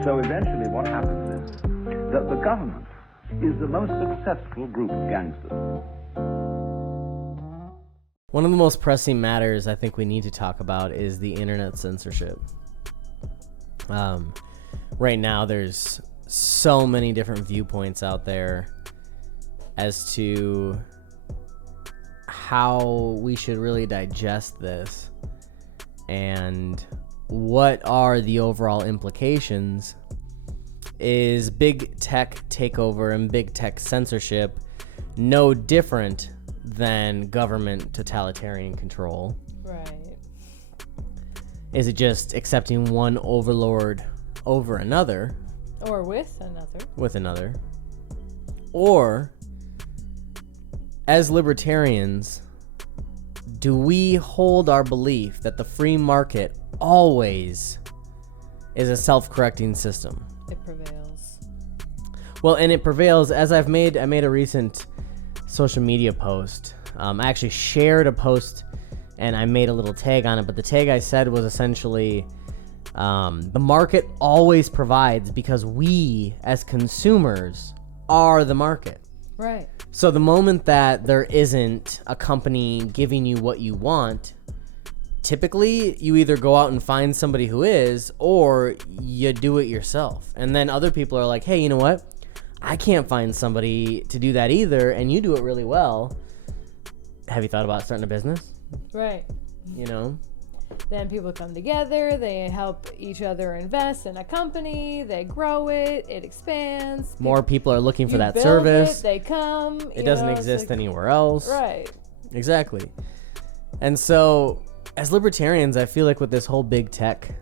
And so eventually what happens is that the government is the most successful group of gangsters. One of the most pressing matters I think we need to talk about is the internet censorship. Right now, there's so many different viewpoints out there as to how we should really digest this and what are the overall implications. Is big tech takeover and big tech censorship no different than government totalitarian control? Right. Is it just accepting one overlord over another? Or with another. With another. Or, as libertarians, do we hold our belief that the free market always is a self-correcting system? It prevails. Well, and it prevails, as I made a recent social media post. I actually shared a post and I made a little tag on it, but the tag I said was essentially, the market always provides because we as consumers are the market. Right. So the moment that there isn't a company giving you what you want, typically you either go out and find somebody who is, or you do it yourself. And then other people are like, hey, you know what? I can't find somebody to do that either, and you do it really well. Have you thought about starting a business? Right. You know? Then people come together, they help each other invest in a company, they grow it, it expands. More people are looking for that build service. It, they come. It doesn't exist anywhere else. Right. Exactly. And so, as libertarians, I feel like with this whole big tech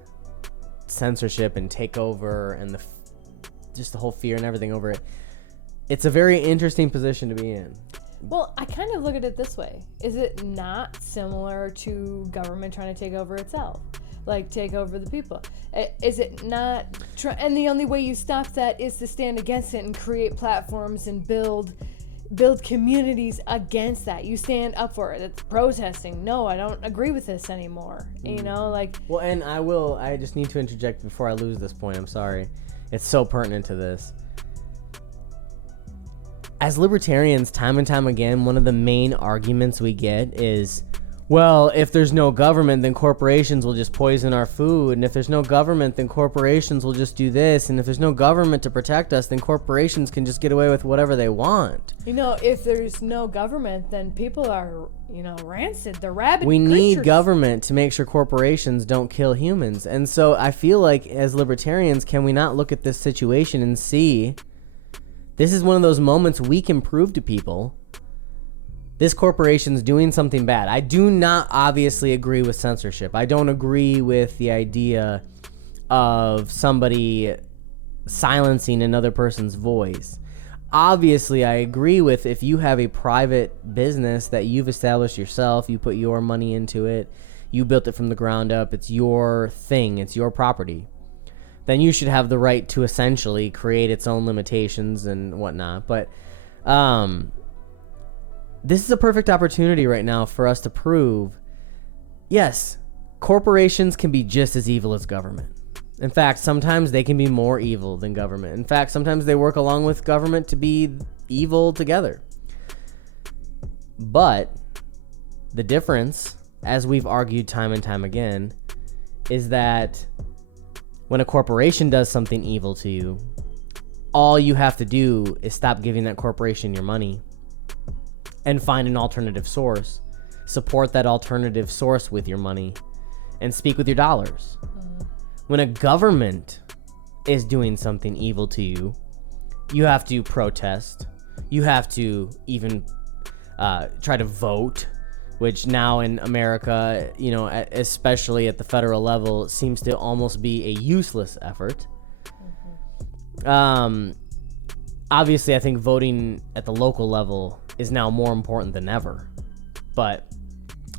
censorship and takeover and just the whole fear and everything over it, it's a very interesting position to be in. Well, I kind of look at it this way. Is it not similar to government trying to take over itself? Like, take over the people? Is it not... and the only way you stop that is to stand against it and create platforms and build communities against that. You stand up for it. It's protesting. No, I don't agree with this anymore. You know, like... Well, and I just need to interject before I lose this point. I'm sorry. It's so pertinent to this. As libertarians, time and time again, one of the main arguments we get is, well, if there's no government, then corporations will just poison our food. And if there's no government, then corporations will just do this. And if there's no government to protect us, then corporations can just get away with whatever they want. You know, if there's no government, then people are, rancid. They're rabid We creatures. need government to make sure corporations don't kill humans. And so I feel like as libertarians, can we not look at this situation and see... This is one of those moments we can prove to people this corporation's doing something bad. I do not obviously agree with censorship. I don't agree with the idea of somebody silencing another person's voice. Obviously, I agree with if you have a private business that you've established yourself, you put your money into it, you built it from the ground up, it's your thing, it's your property, then you should have the right to essentially create its own limitations and whatnot. But this is a perfect opportunity right now for us to prove, yes, corporations can be just as evil as government. In fact, sometimes they can be more evil than government. In fact, sometimes they work along with government to be evil together. But the difference, as we've argued time and time again, is that when a corporation does something evil to you, all you have to do is stop giving that corporation your money and find an alternative source. Support that alternative source with your money and speak with your dollars. When a government is doing something evil to you, you have to protest. You have to even try to vote, which now in America, especially at the federal level, seems to almost be a useless effort. Obviously, I think voting at the local level is now more important than ever. But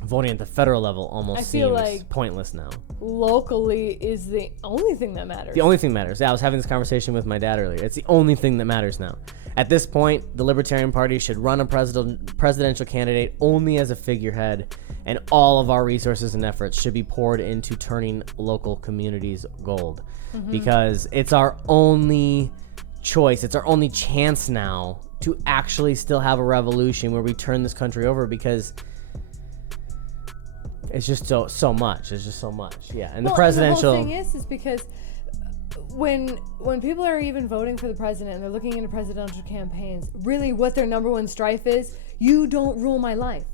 voting at the federal level almost seems like pointless now. Locally is the only thing that matters. The only thing that matters. Yeah, I was having this conversation with my dad earlier. It's the only thing that matters now. At this point, the Libertarian Party should run a presidential candidate only as a figurehead, and all of our resources and efforts should be poured into turning local communities gold. Because it's our only choice. It's our only chance now to actually still have a revolution where we turn this country over, because it's just so much. It's just so much. Yeah. And the presidential... the whole thing is because when people are even voting for the president and they're looking into presidential campaigns, really what their number one strife is, you don't rule my life.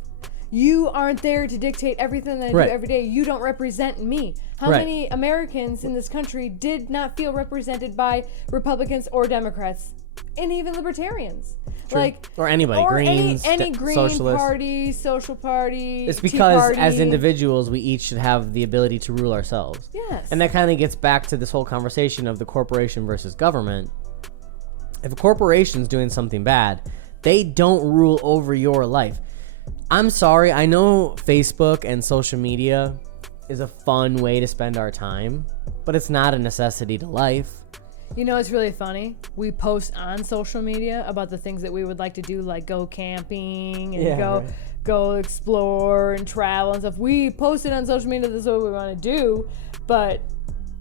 You aren't there to dictate everything that I do every day. You don't represent me. How many Americans in this country did not feel represented by Republicans or Democrats, and even Libertarians? True. Like, or anybody, or Greens, any Green Socialists. Party, Social Party. It's Tea because Party. as individuals, we each should have the ability to rule ourselves. Yes. And that kind of gets back to this whole conversation of the corporation versus government. If a corporation's doing something bad, they don't rule over your life. I'm sorry, I know Facebook and social media is a fun way to spend our time, but it's not a necessity to life. You know, it's really funny. We post on social media about the things that we would like to do, like go camping and go explore and travel and stuff. We post it on social media. This is what we want to do, but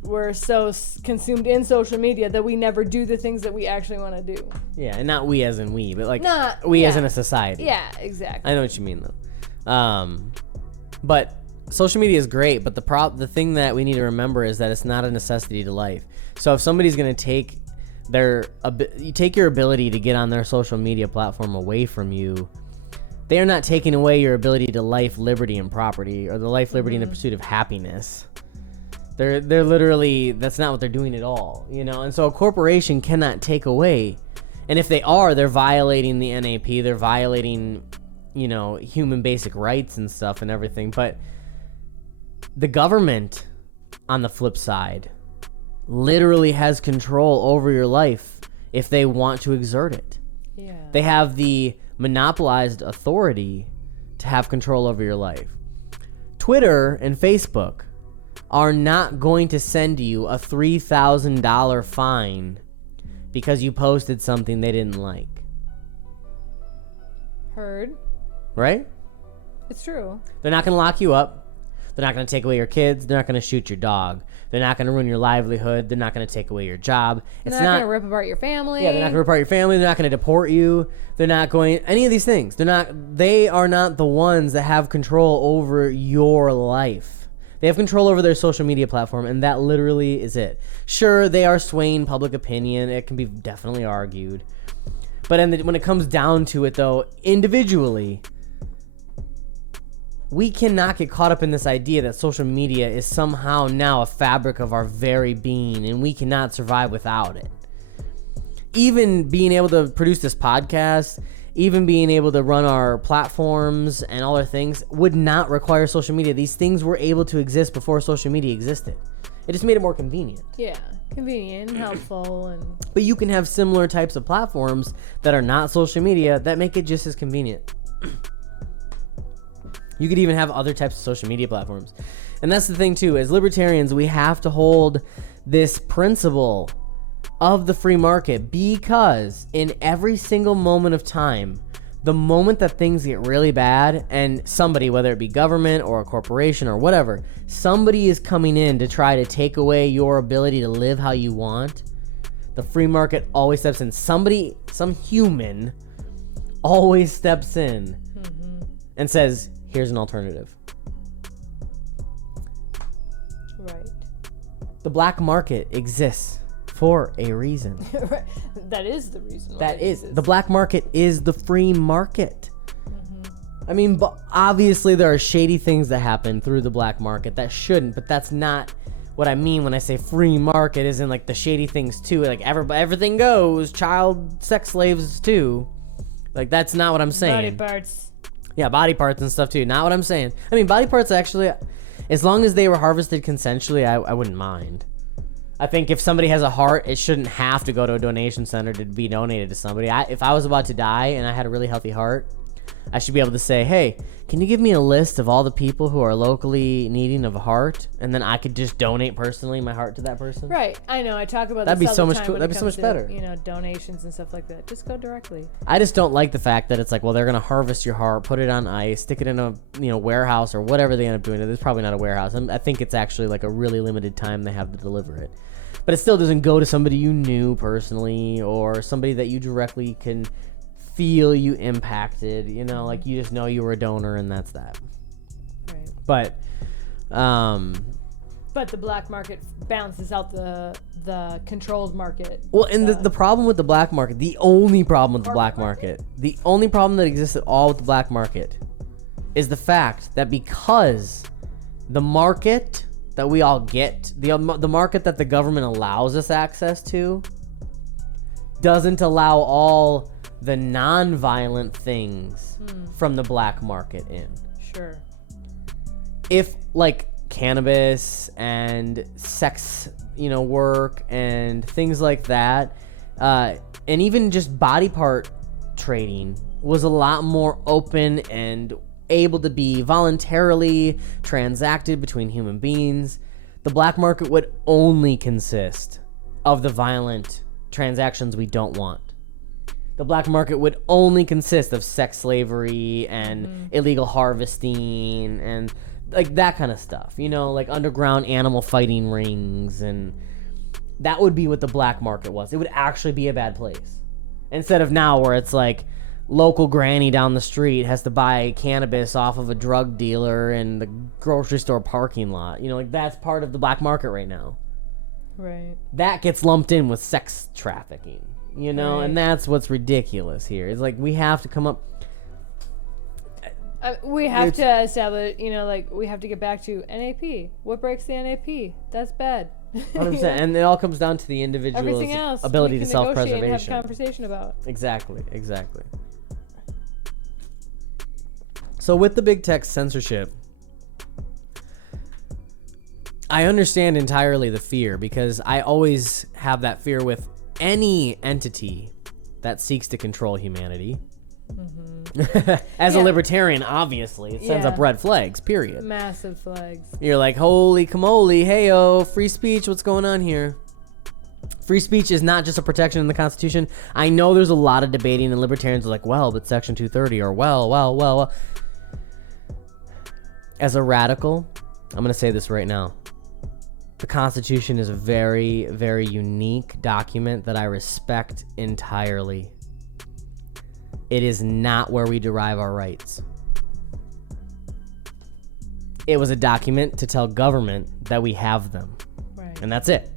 we're so consumed in social media that we never do the things that we actually want to do. Yeah, and not we as in we, but like we as in a society. Yeah, exactly. I know what you mean though. But social media is great, but the thing that we need to remember is that it's not a necessity to life. So if somebody's going to take your ability to get on their social media platform away from you, they are not taking away your ability to life, liberty, and property, or the life, liberty, and the pursuit of happiness. They're literally, that's not what they're doing at all, you know? And so a corporation cannot take away. And if they are, they're violating the NAP, they're violating, you know, human basic rights and stuff and everything. But the government, on the flip side, literally has control over your life if they want to exert it. Yeah. They have the monopolized authority to have control over your life. Twitter and Facebook are not going to send you a $3,000 fine because you posted something they didn't like. Heard. Right? It's true. They're not going to lock you up. They're not going to take away your kids. They're not going to shoot your dog. They're not going to ruin your livelihood. They're not going to take away your job. They're not going to rip apart your family. Yeah, they're not going to rip apart your family. They're not going to deport you. They're not going... Any of these things. They are not the ones that have control over your life. They have control over their social media platform, and that literally is it. Sure, they are swaying public opinion. It can be definitely argued. But when it comes down to it, though, individually... we cannot get caught up in this idea that social media is somehow now a fabric of our very being, and we cannot survive without it. Even being able to produce this podcast, even being able to run our platforms and all our things would not require social media. These things were able to exist before social media existed. It just made it more convenient. Yeah, convenient and helpful. But you can have similar types of platforms that are not social media that make it just as convenient. You could even have other types of social media platforms. And that's the thing, too. As libertarians, we have to hold this principle of the free market, because in every single moment of time, the moment that things get really bad and somebody, whether it be government or a corporation or whatever, somebody is coming in to try to take away your ability to live how you want, the free market always steps in. Some human always steps in and says, here's an alternative. Right. The black market exists for a reason. That is the reason. The black market is the free market. I mean, but obviously there are shady things that happen through the black market that shouldn't, but that's not what I mean when I say free market, isn't like the shady things too. Like everything goes, child sex slaves too. Like that's not what I'm saying. Body parts. Yeah, body parts and stuff too. Not what I'm saying. I mean, body parts actually, as long as they were harvested consensually, I wouldn't mind. I think if somebody has a heart, it shouldn't have to go to a donation center to be donated to somebody. If I was about to die and I had a really healthy heart, I should be able to say, hey, can you give me a list of all the people who are locally needing of a heart? And then I could just donate personally my heart to that person. Right. I know. I talk about That'd be this so all the much time cool. when That'd it be so much comes to, better. You know, donations and stuff like that. Just go directly. I just don't like the fact that it's like, well, they're gonna harvest your heart, put it on ice, stick it in a warehouse or whatever they end up doing. It's probably not a warehouse. I think it's actually like a really limited time they have to deliver it. But it still doesn't go to somebody you knew personally or somebody that you directly can feel you impacted. Like you just know you were a donor and that's that. Right. But the black market balances out the controlled market. Well, and the problem with the black market, the only problem with the black market, the only problem that exists at all with the black market is the fact that because the market that we all get, the market that the government allows us access to, doesn't allow all the non-violent things from the black market in. Sure. If like cannabis and sex, work and things like that, and even just body part trading was a lot more open and able to be voluntarily transacted between human beings, the black market would only consist of the violent transactions we don't want. The black market would only consist of sex slavery and illegal harvesting and like that kind of stuff, like underground animal fighting rings, and that would be what the black market was. It would actually be a bad place. Instead of now where it's like local granny down the street has to buy cannabis off of a drug dealer in the grocery store parking lot. Like that's part of the black market right now. Right. That gets lumped in with sex trafficking, Right. and that's what's ridiculous here. It's like we have to come up... We have to establish, we have to get back to NAP. What breaks the NAP? That's bad. 100%. And it all comes down to the individual's Everything else, ability we to can self-preservation. negotiate and have a conversation about. Exactly. So with the big tech censorship, I understand entirely the fear because I always have that fear with any entity that seeks to control humanity. As a libertarian, obviously, it sends up red flags, period. Massive flags. You're like, holy camole, hey-o, free speech, what's going on here? Free speech is not just a protection in the Constitution. I know there's a lot of debating, and libertarians are like, well, but Section 230, or well. As a radical, I'm going to say this right now. The Constitution is a very, very unique document that I respect entirely. It is not where we derive our rights. It was a document to tell government that we have them. Right. And that's it.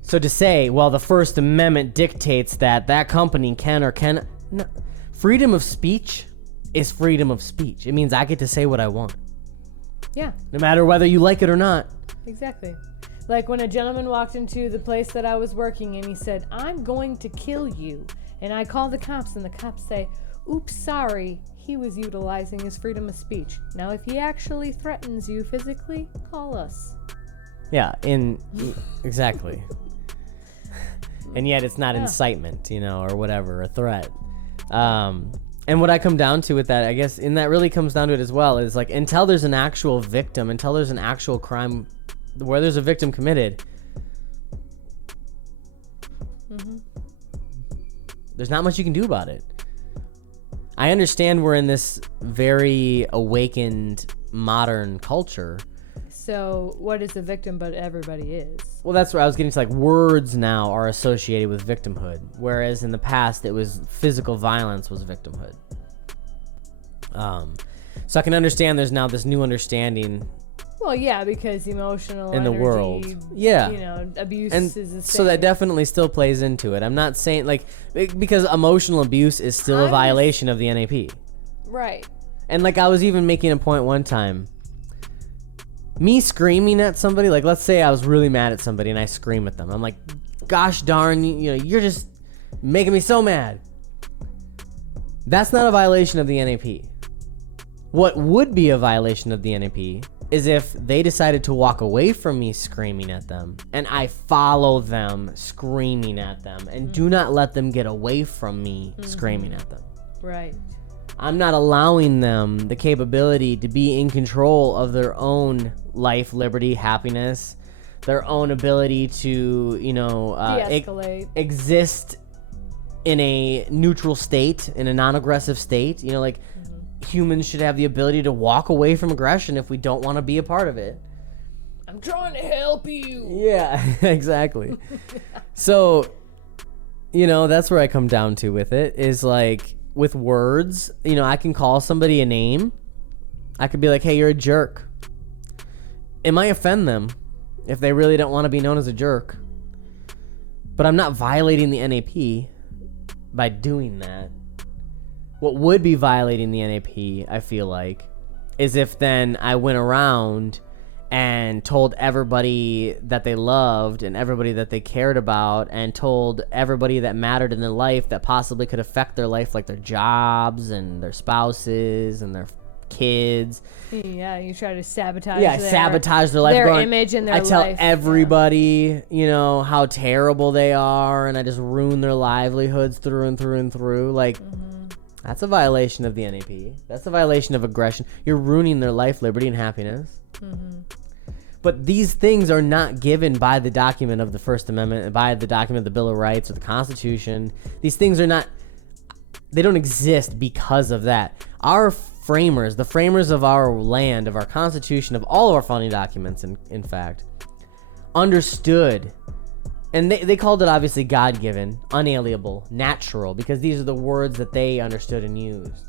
So to say, well, the First Amendment dictates that company can or cannot... No. Freedom of speech is freedom of speech. It means I get to say what I want. Yeah. No matter whether you like it or not. Exactly. Like when a gentleman walked into the place that I was working and he said, I'm going to kill you. And I call the cops and the cops say, oops, sorry. He was utilizing his freedom of speech. Now, if he actually threatens you physically, call us. Yeah, exactly. And yet it's not incitement, or whatever, a threat. And what I come down to with that, I guess, and that really comes down to it as well, is like until there's an actual victim, until there's an actual crime where there's a victim committed, there's not much you can do about it. I understand we're in this very awakened modern culture. So what is a victim but everybody is? Well, that's where I was getting to, like, words now are associated with victimhood, whereas in the past it was physical violence was victimhood. So I can understand there's now this new understanding. Well, yeah, because emotional in the energy, world. Yeah. Abuse And is the same. so that definitely still plays into it. I'm not saying, like, because emotional abuse is still a violation of the NAP. Right. And, like, I was even making a point one time. Me screaming at somebody, like, let's say I was really mad at somebody and I scream at them. I'm like, gosh darn, you're just making me so mad. That's not a violation of the NAP. What would be a violation of the NAP is if they decided to walk away from me screaming at them and I follow them screaming at them and do not let them get away from me screaming at them. Right. I'm not allowing them the capability to be in control of their own life, liberty, happiness, their own ability to, de-escalate. Exist in a neutral state, in a non-aggressive state. Humans should have the ability to walk away from aggression if we don't want to be a part of it. I'm trying to help you. Yeah, exactly. So, that's where I come down to with it, is like with words, I can call somebody a name. I could be like, hey, you're a jerk. It might offend them if they really don't want to be known as a jerk. But I'm not violating the NAP by doing that. What would be violating the NAP, I feel like, is if then I went around and told everybody that they loved and everybody that they cared about and told everybody that mattered in their life that possibly could affect their life, like their jobs and their spouses and their kids. Yeah, you try to sabotage sabotage their life. Their image and their life. I tell everybody, how terrible they are, and I just ruin their livelihoods through and through and through. That's a violation of the NAP. That's a violation of aggression. You're ruining their life, liberty, and happiness. But these things are not given by the document of the First Amendment, by the document of the Bill of Rights or the Constitution. These things are not, they don't exist because of that. Our framers, the framers of our land, of our Constitution, of all of our founding documents, in fact, understood, and they called it obviously God-given, unalienable, natural, because these are the words that they understood and used.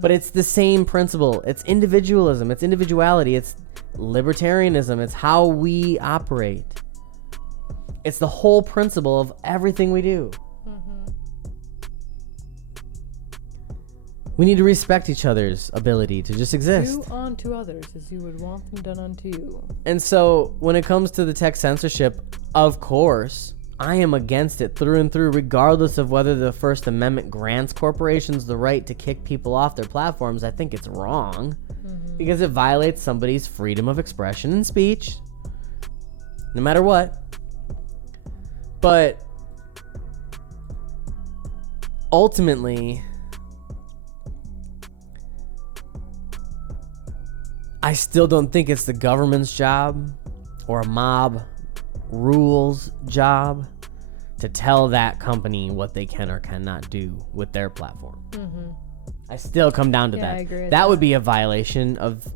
But it's the same principle. It's individualism. It's individuality. It's libertarianism. It's how we operate. It's the whole principle of everything we do. We need to respect each other's ability to just exist. Do unto others as you would want them done unto you. And so when it comes to the tech censorship, of course, I am against it through and through, regardless of whether the First Amendment grants corporations the right to kick people off their platforms. I think it's wrong because it violates somebody's freedom of expression and speech, no matter what. But ultimately, I still don't think it's the government's job or a mob rules job to tell that company what they can or cannot do with their platform. I still come down to that. I agree with that would be a violation of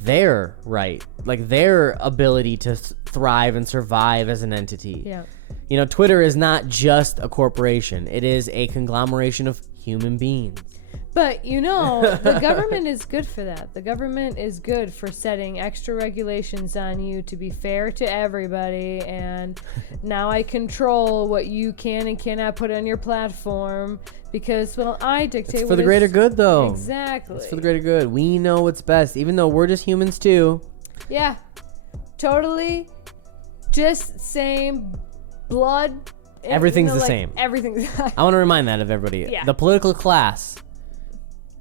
their right, like their ability to thrive and survive as an entity. Yeah. Twitter is not just a corporation. It is a conglomeration of human beings. But, the government is good for that. The government is good for setting extra regulations on you to be fair to everybody. And now I control what you can and cannot put on your platform because, I dictate it's for the greater good, though. Exactly. It's for the greater good. We know what's best, even though we're just humans, too. Yeah. Totally. Just same blood. Everything's the same. Everything's I want to remind that of everybody. Yeah. The political class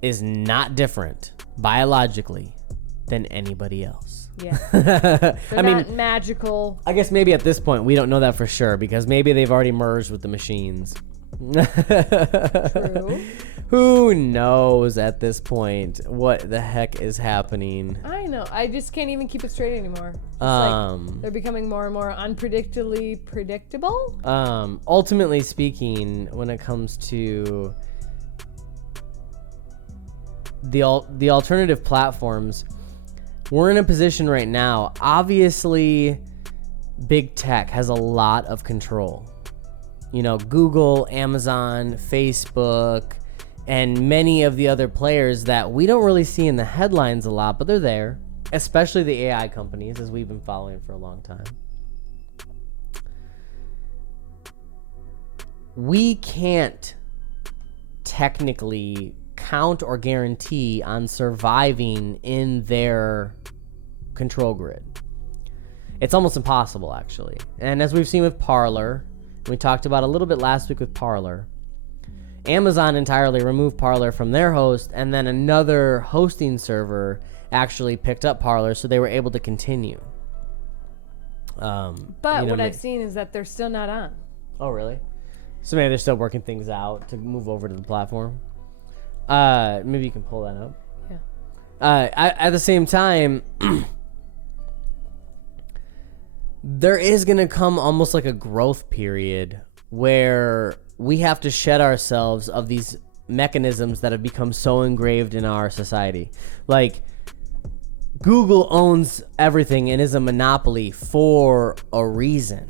is not different biologically than anybody else. Yeah. They're not magical. I guess maybe at this point we don't know that for sure because maybe they've already merged with the machines. True. Who knows at this point what the heck is happening? I know. I just can't even keep it straight anymore. It's they're becoming more and more unpredictably predictable. Ultimately speaking, when it comes to the alternative platforms, we're in a position right now. Obviously, big tech has a lot of control. Google, Amazon, Facebook, and many of the other players that we don't really see in the headlines a lot, but they're there, especially the AI companies, as we've been following for a long time. We can't technically count or guarantee on surviving in their control grid. It's almost impossible, actually. And as we've seen with Parler, we talked about a little bit last week with Parler, Amazon entirely removed Parler from their host, and then another hosting server actually picked up Parler, so they were able to continue. But what I've seen is that they're still not on. Oh, really? So maybe they're still working things out to move over to the platform. Maybe you can pull that up. Yeah. At the same time, there is going to come almost like a growth period where we have to shed ourselves of these mechanisms that have become so engraved in our society. Like, Google owns everything and is a monopoly for a reason.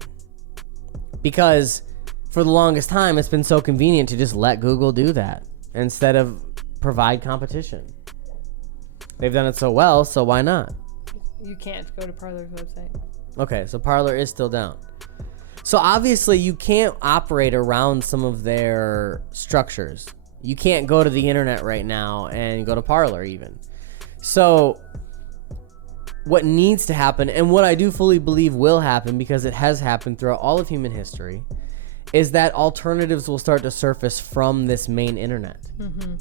Because for the longest time, it's been so convenient to just let Google do that instead of provide competition. They've done it so well, so why not? You can't go to Parler's website. Okay, so Parler is still down. So obviously you can't operate around some of their structures. You can't go to the internet right now and go to Parler even. So what needs to happen, and what I do fully believe will happen because it has happened throughout all of human history, is that alternatives will start to surface from this main internet. Mm-hmm.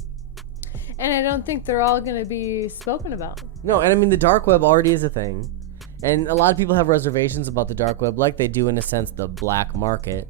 And I don't think they're all going to be spoken about. No, and I mean the dark web already is a thing. And a lot of people have reservations about the dark web, like they do in a sense the black market.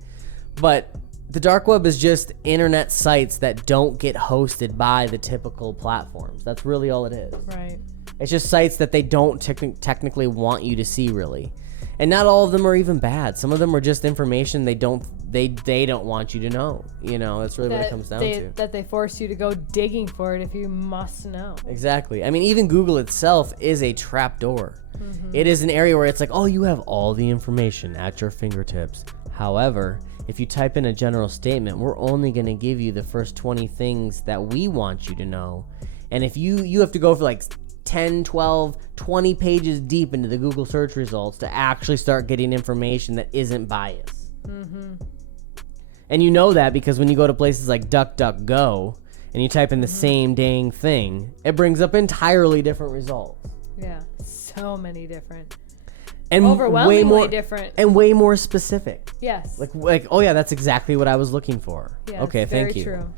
But the dark web is just internet sites that don't get hosted by the typical platforms. That's really all it is. Right. It's just sites that they don't technically want you to see, really. And not all of them are even bad. Some of them are just information they don't want you to know. You know, that's really what it comes down to. That they force you to go digging for it if you must know. Exactly. I mean, even Google itself is a trapdoor. Mm-hmm. It is an area where it's like, oh, you have all the information at your fingertips. However, if you type in a general statement, we're only going to give you the first 20 things that we want you to know. And if you have to go for like 10, 12, 20 pages deep into the Google search results to actually start getting information that isn't biased. Mm-hmm. And you know that because when you go to places like DuckDuckGo and you type in the same dang thing, it brings up entirely different results. Yeah, so many different. And overwhelmingly way more different. And way more specific. Yes. Like, oh yeah, that's exactly what I was looking for. Yeah, okay, thank you. Very true.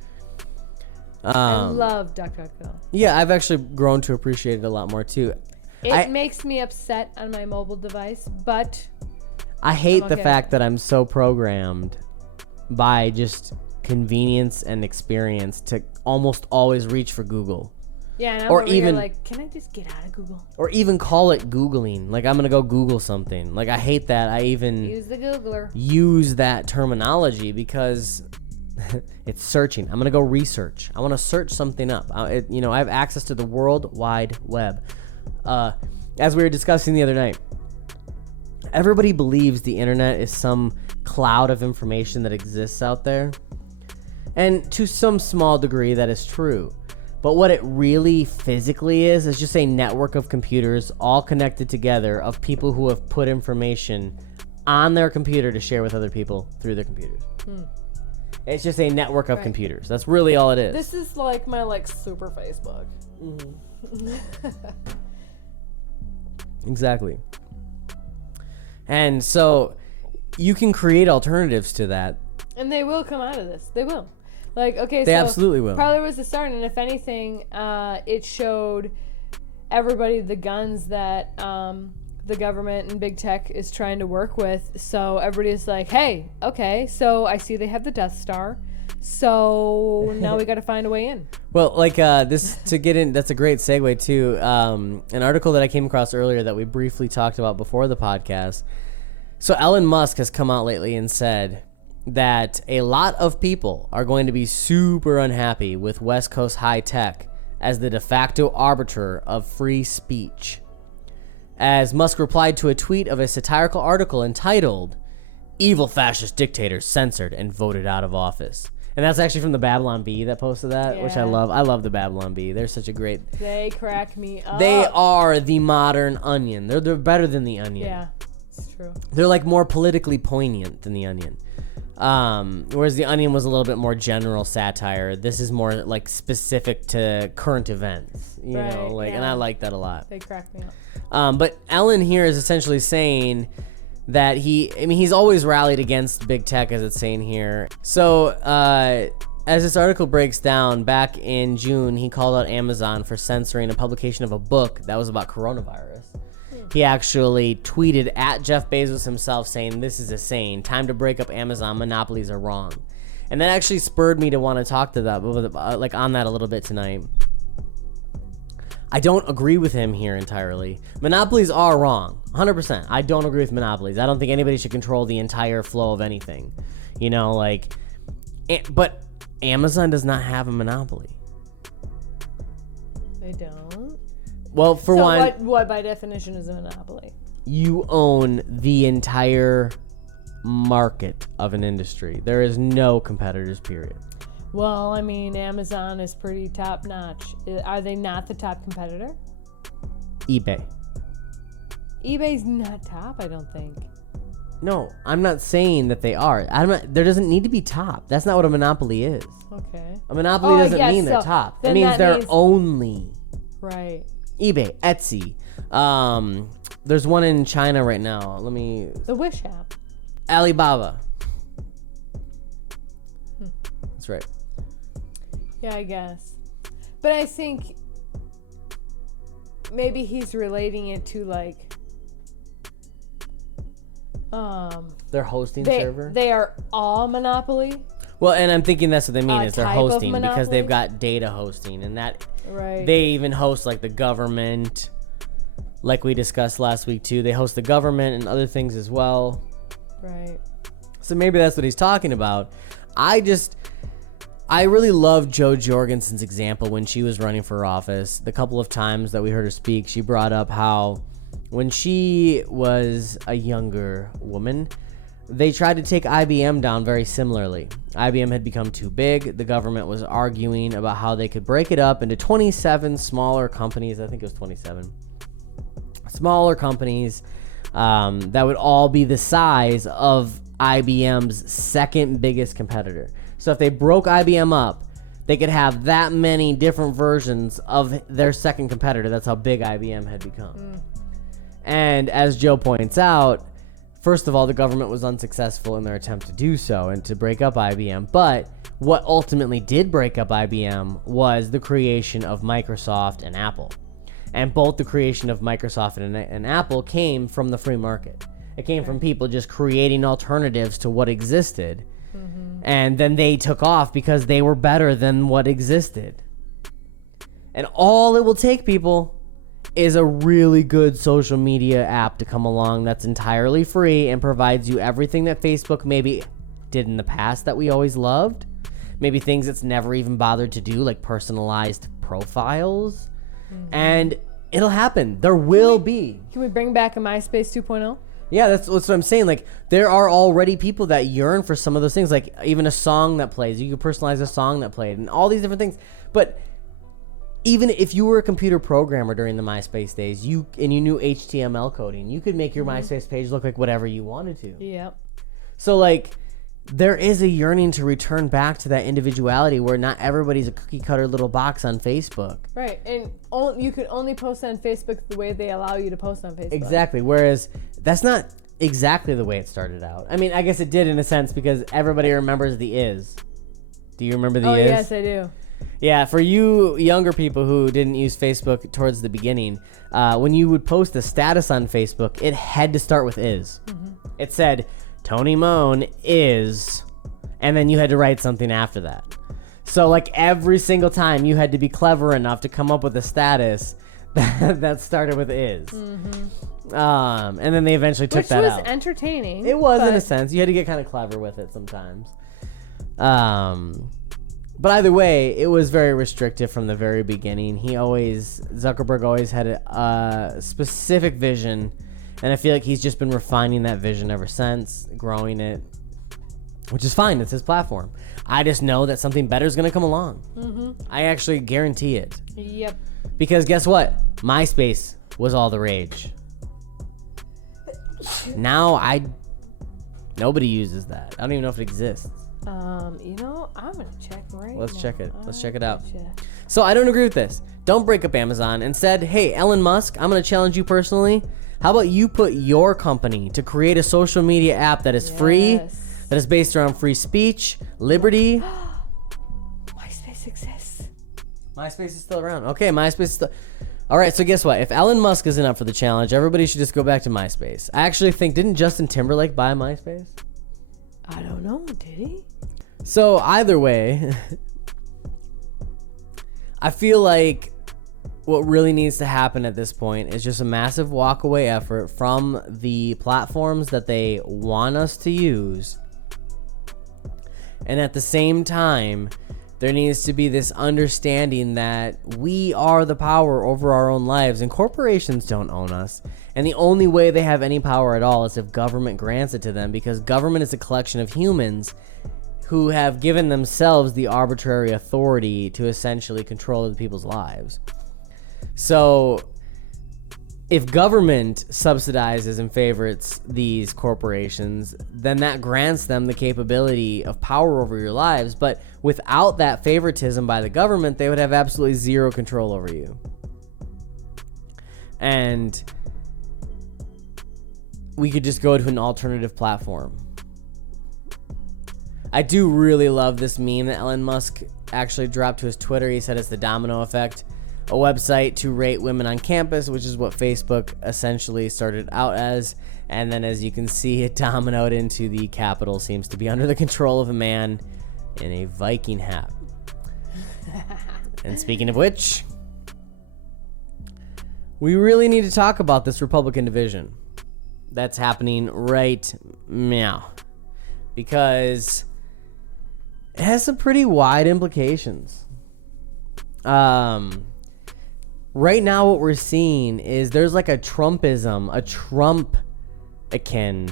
I love DuckDuckGo. Yeah, I've actually grown to appreciate it a lot more too. It makes me upset on my mobile device, but I hate the fact that I'm so programmed by just convenience and experience to almost always reach for Google. Yeah, and I'm or over even here like, can I just get out of Google? Or even call it Googling. Like, I'm gonna go Google something. Like, I hate that I even use the Googler. Use that terminology because it's searching. I'm gonna go research. I want to search something up. I have access to the World Wide Web. As we were discussing the other night, everybody believes the internet is some cloud of information that exists out there, and to some small degree that is true. But what it really physically is just a network of computers all connected together of people who have put information on their computer to share with other people through their computers. It's just a network of computers. That's really all it is. This is like my super Facebook. Mm-hmm. Exactly. And so you can create alternatives to that. And they will come out of this. They will. They absolutely will. Parler was the start, and if anything, it showed everybody the guns that the government and big tech is trying to work with. So everybody's like, hey, okay, so I see they have the Death Star. So now we got to find a way in. Well, this to get in, that's a great segue to an article that I came across earlier that we briefly talked about before the podcast. So Elon Musk has come out lately and said that a lot of people are going to be super unhappy with West Coast high tech as the de facto arbiter of free speech. As Musk replied to a tweet of a satirical article entitled, "Evil Fascist Dictators Censored and Voted Out of Office." And that's actually from the Babylon Bee that posted that, which I love. I love the Babylon Bee. They're such a great... They crack me up. They are the modern Onion. They're better than the Onion. Yeah, it's true. They're more politically poignant than the Onion. Whereas the Onion was a little bit more general satire. This is more specific to current events, you know, and I like that a lot. They crack me up. But Ellen here is essentially saying that he's always rallied against big tech, as it's saying here. So, as this article breaks down, back in June, he called out Amazon for censoring a publication of a book that was about coronavirus. He actually tweeted at Jeff Bezos himself saying, "This is insane. Time to break up Amazon. Monopolies are wrong." And that actually spurred me to want to talk to that, like on that a little bit tonight. I don't agree with him here entirely. Monopolies are wrong, 100%. I don't agree with monopolies. I don't think anybody should control the entire flow of anything. You know, like, but Amazon does not have a monopoly. They don't? Well, for one, what by definition is a monopoly? You own the entire market of an industry. There is no competitors, period. Well, I mean, Amazon is pretty top notch. Are they not the top competitor? eBay. eBay's not top, I don't think. No, I'm not saying that they are. There doesn't need to be top. That's not what a monopoly is. Okay. A monopoly doesn't mean they're top. It means they're only. Right. eBay, Etsy. There's one in China right now. The Wish app. Alibaba. That's right. Yeah, I guess. But I think maybe he's relating it to like their hosting server. They are all monopoly. Well, and I'm thinking that's what they mean is they're hosting because they've monopoly? got data hosting, and that Right. they even host like the government, like we discussed last week too. They host the government and other things as well. Right. So maybe that's what he's talking about. I really love Jo Jorgensen's example when she was running for office. The couple of times that we heard her speak, she brought up how when she was a younger woman, they tried to take IBM down very similarly. IBM had become too big. The government was arguing about how they could break it up into 27 smaller companies. I think it was 27. Smaller companies that would all be the size of IBM's second biggest competitor. So if they broke IBM up, they could have that many different versions of their second competitor. That's how big IBM had become. And as Joe points out, first of all, the government was unsuccessful in their attempt to do so and to break up IBM. But what ultimately did break up IBM was the creation of Microsoft and Apple. And both the creation of Microsoft and Apple came from the free market. It came from people just creating alternatives to what existed. And then they took off because they were better than what existed. And all it will take, people, is a really good social media app to come along that's entirely free and provides you everything that Facebook maybe did in the past that we always loved. Maybe things it's never even bothered to do, like personalized profiles. And it'll happen. There will be. Can we bring back a MySpace 2.0? Yeah, that's what I'm saying. Like, there are already people that yearn for some of those things, like even a song that plays. You could personalize a song that played and all these different things. But even if you were a computer programmer during the MySpace days, you knew HTML coding, you could make your MySpace page look like whatever you wanted to. Yep. So, like, there is a yearning to return back to that individuality where not everybody's a cookie cutter little box on Facebook. Right. And you could only post on Facebook the way they allow you to post on Facebook. Exactly. Whereas that's not exactly the way it started out. I mean, I guess it did in a sense because everybody remembers the is. Do you remember the is? Oh, yes, I do. Yeah, for you younger people who didn't use Facebook towards the beginning, when you would post a status on Facebook, it had to start with is. It said, Tony Moen is, and then you had to write something after that. So, like, every single time you had to be clever enough to come up with a status that started with is. And then they eventually took that out. Which was entertaining. It was, in a sense. You had to get kind of clever with it sometimes. But either way, it was very restrictive from the very beginning. Zuckerberg always had a specific vision, and I feel like he's just been refining that vision ever since, growing it, which is fine. It's his platform. I just know that something better is going to come along. I actually guarantee it. Yep. Because guess what? MySpace was all the rage. Now nobody uses that. I don't even know if it exists. I'm gonna check right now. Let's check it. Let's check it out. So I don't agree with this. Don't break up Amazon. Instead, hey, Elon Musk, I'm gonna challenge you personally. How about you put your company to create a social media app that is free, that is based around free speech, liberty. MySpace exists. MySpace is still around. Okay, MySpace is still... All right, so guess what? If Elon Musk isn't up for the challenge, everybody should just go back to MySpace. I actually think, didn't Justin Timberlake buy MySpace? I don't know. Did he? So either way, I feel like what really needs to happen at this point is just a massive walk-away effort from the platforms that they want us to use. And at the same time, there needs to be this understanding that we are the power over our own lives, and corporations don't own us. And the only way they have any power at all is if government grants it to them, because government is a collection of humans who have given themselves the arbitrary authority to essentially control other people's lives. So if government subsidizes and favorites these corporations, then that grants them the capability of power over your lives. But without that favoritism by the government, they would have absolutely zero control over you. And we could just go to an alternative platform. I do really love this meme that Elon Musk actually dropped to his Twitter. He said it's the domino effect, a website to rate women on campus, which is what Facebook essentially started out as. And then, as you can see, it dominoed into the Capitol seems to be under the control of a man in a Viking hat. And speaking of which, we really need to talk about this Republican division that's happening right now, because it has some pretty wide implications. Right now what we're seeing is there's like a Trumpism, a Trump-akin.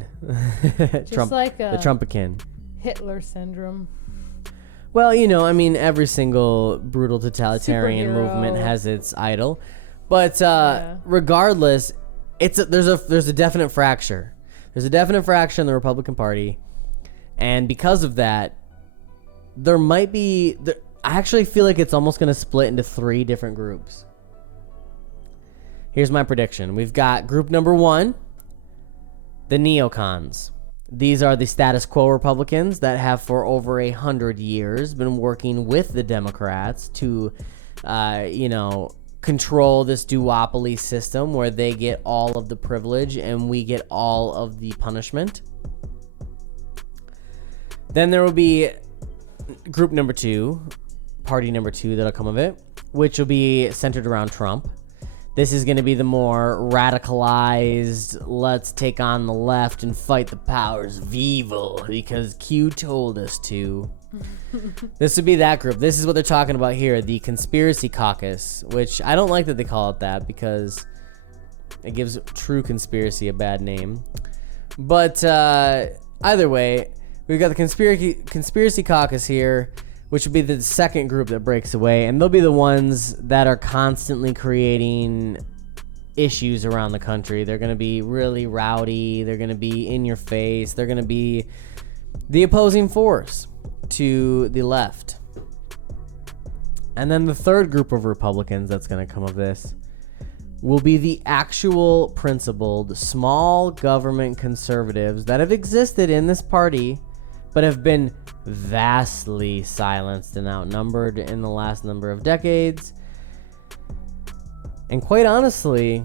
Just like the Trump-akin. Hitler syndrome. Well, you know, I mean, every single brutal totalitarian Superhero. movement has its idol. But regardless, there's a definite fracture. There's a definite fracture in the Republican Party. And because of that, there might be... I actually feel like it's almost going to split into 3 different groups. Here's my prediction. We've got group number 1, the neocons. These are the status quo Republicans that have for over 100 years been working with the Democrats to, control this duopoly system where they get all of the privilege and we get all of the punishment. Then there will be group number 2, party number 2 that'll come of it, which will be centered around Trump. This is going to be the more radicalized, let's take on the left and fight the powers of evil because Q told us to. This would be that group. This is what they're talking about here, the Conspiracy Caucus, which I don't like that they call it that because it gives true conspiracy a bad name. But either way, we've got the Conspiracy Caucus here, which would be the second group that breaks away, and they'll be the ones that are constantly creating issues around the country. They're going to be really rowdy. They're going to be in your face. They're going to be the opposing force to the left. And then the third group of Republicans that's going to come of this will be the actual principled small government conservatives that have existed in this party but have been vastly silenced and outnumbered in the last number of decades. And quite honestly,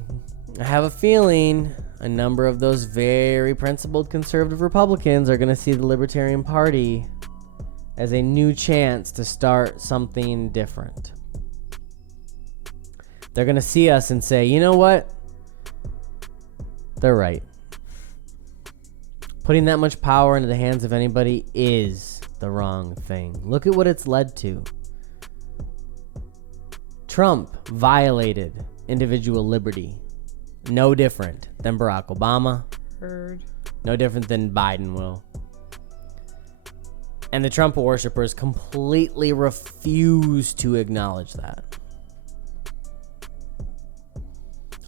I have a feeling a number of those very principled conservative Republicans are going to see the Libertarian Party as a new chance to start something different. They're going to see us and say, you know what? They're right. Putting that much power into the hands of anybody is the wrong thing. Look at what it's led to. Trump violated individual liberty. No different than Barack Obama. Heard. No different than Biden will. And the Trump worshippers completely refuse to acknowledge that.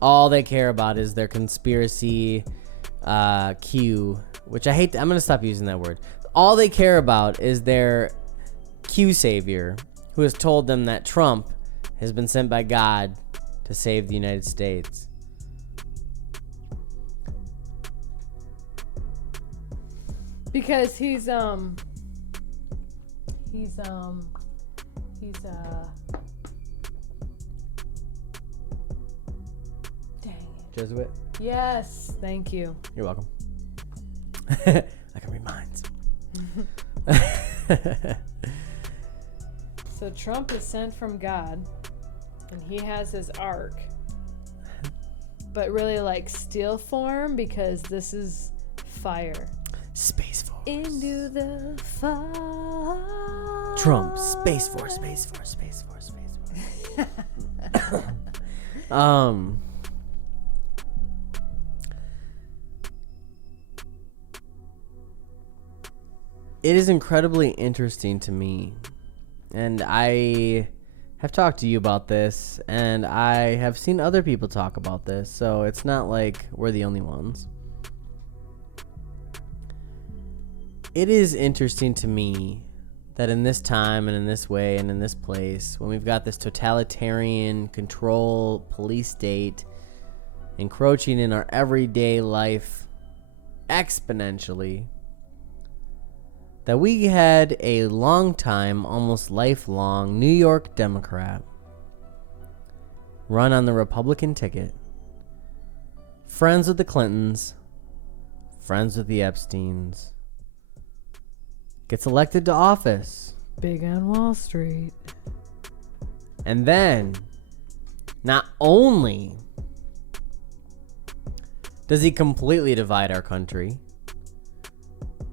All they care about is their conspiracy Q, which I hate. I'm going to stop using that word. All they care about is their Q savior, who has told them that Trump has been sent by God to save the United States. Because he's dang it. Jesuit? Yes, thank you. You're welcome. I can read minds. So Trump is sent from God, and he has his ark, but really like steel form because this is fire. Space Force. Into the fire. Trump, Space Force, Space Force, Space Force, Space Force. It is incredibly interesting to me, and I have talked to you about this, and I have seen other people talk about this, so it's not like we're the only ones. It is interesting to me that in this time and in this way and in this place, when we've got this totalitarian control police state encroaching in our everyday life exponentially, that we had a long time, almost lifelong New York Democrat run on the Republican ticket, friends with the Clintons, friends with the Epsteins, gets elected to office. Big on Wall Street. And then, not only does he completely divide our country,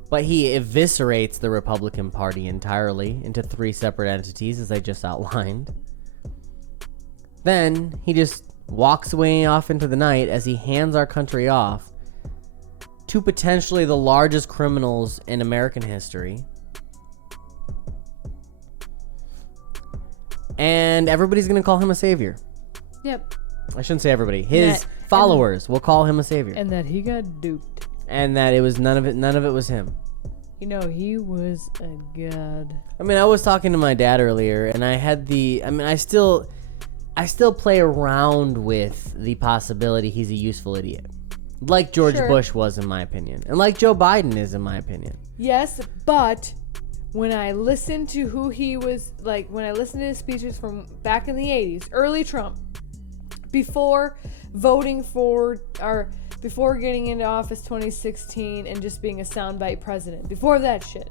but he eviscerates the Republican Party entirely into 3 separate entities, as I just outlined. Then he just walks away off into the night as he hands our country off to potentially the largest criminals in American history. And everybody's going to call him a savior. Yep. I shouldn't say everybody. His followers will call him a savior. And that he got duped. And that it was none of it was him. You know, he was a god. I mean, I was talking to my dad earlier, and I still play around with the possibility he's a useful idiot. Like George Bush was, in my opinion. And like Joe Biden is, in my opinion. Yes, but when I listened to who he was, like, when I listened to his speeches from back in the 80s, early Trump, before voting for, or before getting into office 2016 and just being a soundbite president, before that shit,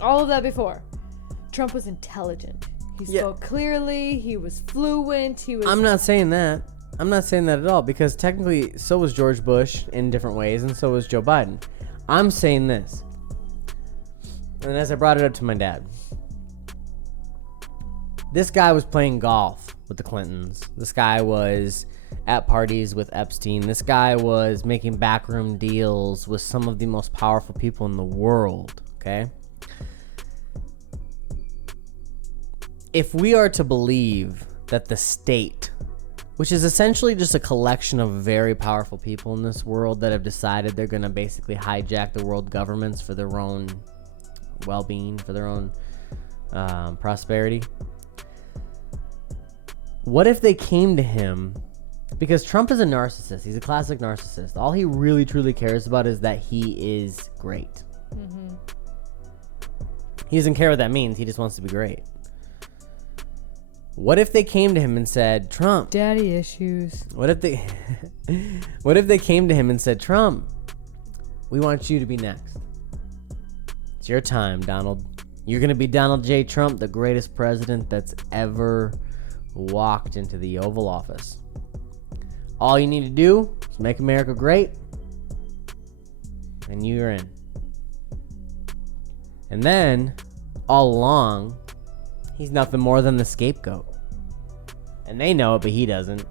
all of that before, Trump was intelligent. He spoke clearly, he was fluent, he was... I'm not saying that at all, because technically so was George Bush in different ways, and so was Joe Biden. I'm saying this, and as I brought it up to my dad, this guy was playing golf with the Clintons. This guy was at parties with Epstein. This guy was making backroom deals with some of the most powerful people in the world, okay? If we are to believe that the state, which is essentially just a collection of very powerful people in this world that have decided they're going to basically hijack the world governments for their own well-being, for their own prosperity. What if they came to him, because Trump is a narcissist. He's a classic narcissist. All he really truly cares about is that he is great. Mm-hmm. He doesn't care what that means. He just wants to be great. What if they came to him and said, Trump, daddy issues. What if they came to him and said, Trump, we want you to be next. It's your time, Donald. You're going to be Donald J. Trump, the greatest president that's ever walked into the Oval Office. All you need to do is make America great, and you're in. And then, all along, he's nothing more than the scapegoat. And they know it, but he doesn't.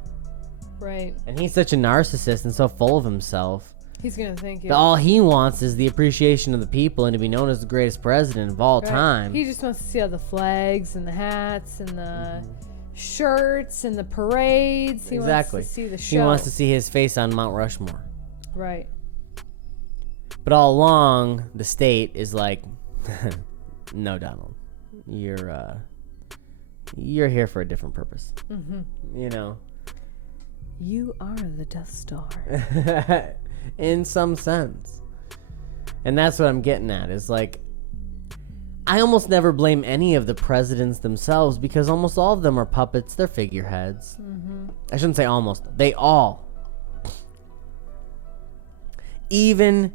Right. And he's such a narcissist and so full of himself. He's going to think that all he wants is the appreciation of the people and to be known as the greatest president of all time. He just wants to see all the flags and the hats and the shirts and the parades. He wants to see the show. He wants to see his face on Mount Rushmore. Right. But all along, the state is like, no, Donald. You're here for a different purpose. Mm-hmm. You know. You are the Death Star. In some sense. And that's what I'm getting at. Is like, I almost never blame any of the presidents themselves because almost all of them are puppets. They're figureheads. Mm-hmm. I shouldn't say almost. They all. Even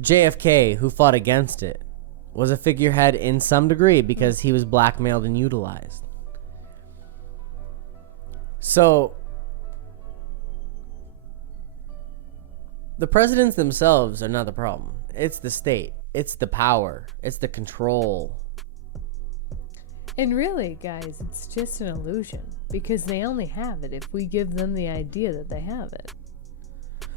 JFK, who fought against it, was a figurehead in some degree because he was blackmailed and utilized. So the presidents themselves are not the problem. It's the state. It's the power. It's the control. And really, guys, it's just an illusion because they only have it if we give them the idea that they have it.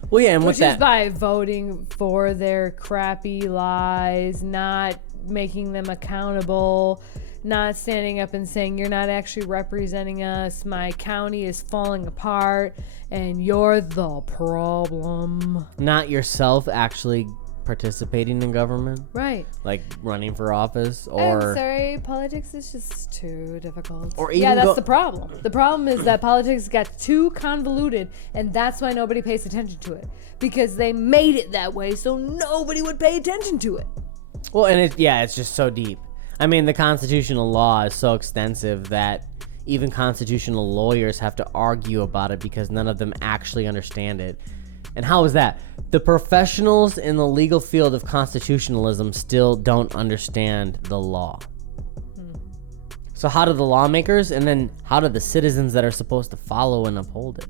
Well, yeah, and Which with that, is by voting for their crappy lies, not making them accountable, not standing up and saying, you're not actually representing us, my county is falling apart, and you're the problem. not yourself actually participating in government, Right. like running for office, or I'm sorry, politics is just too difficult. Or even yeah, that's go- the problem. The problem is that politics got too convoluted, and that's why nobody pays attention to it. Because they made it that way so nobody would pay attention to it. well, and it's just so deep. I mean, the constitutional law is so extensive that even constitutional lawyers have to argue about it because none of them actually understand it. And how is that? The professionals in the legal field of constitutionalism still don't understand the law. So how do the lawmakers, and then how do the citizens that are supposed to follow and uphold it?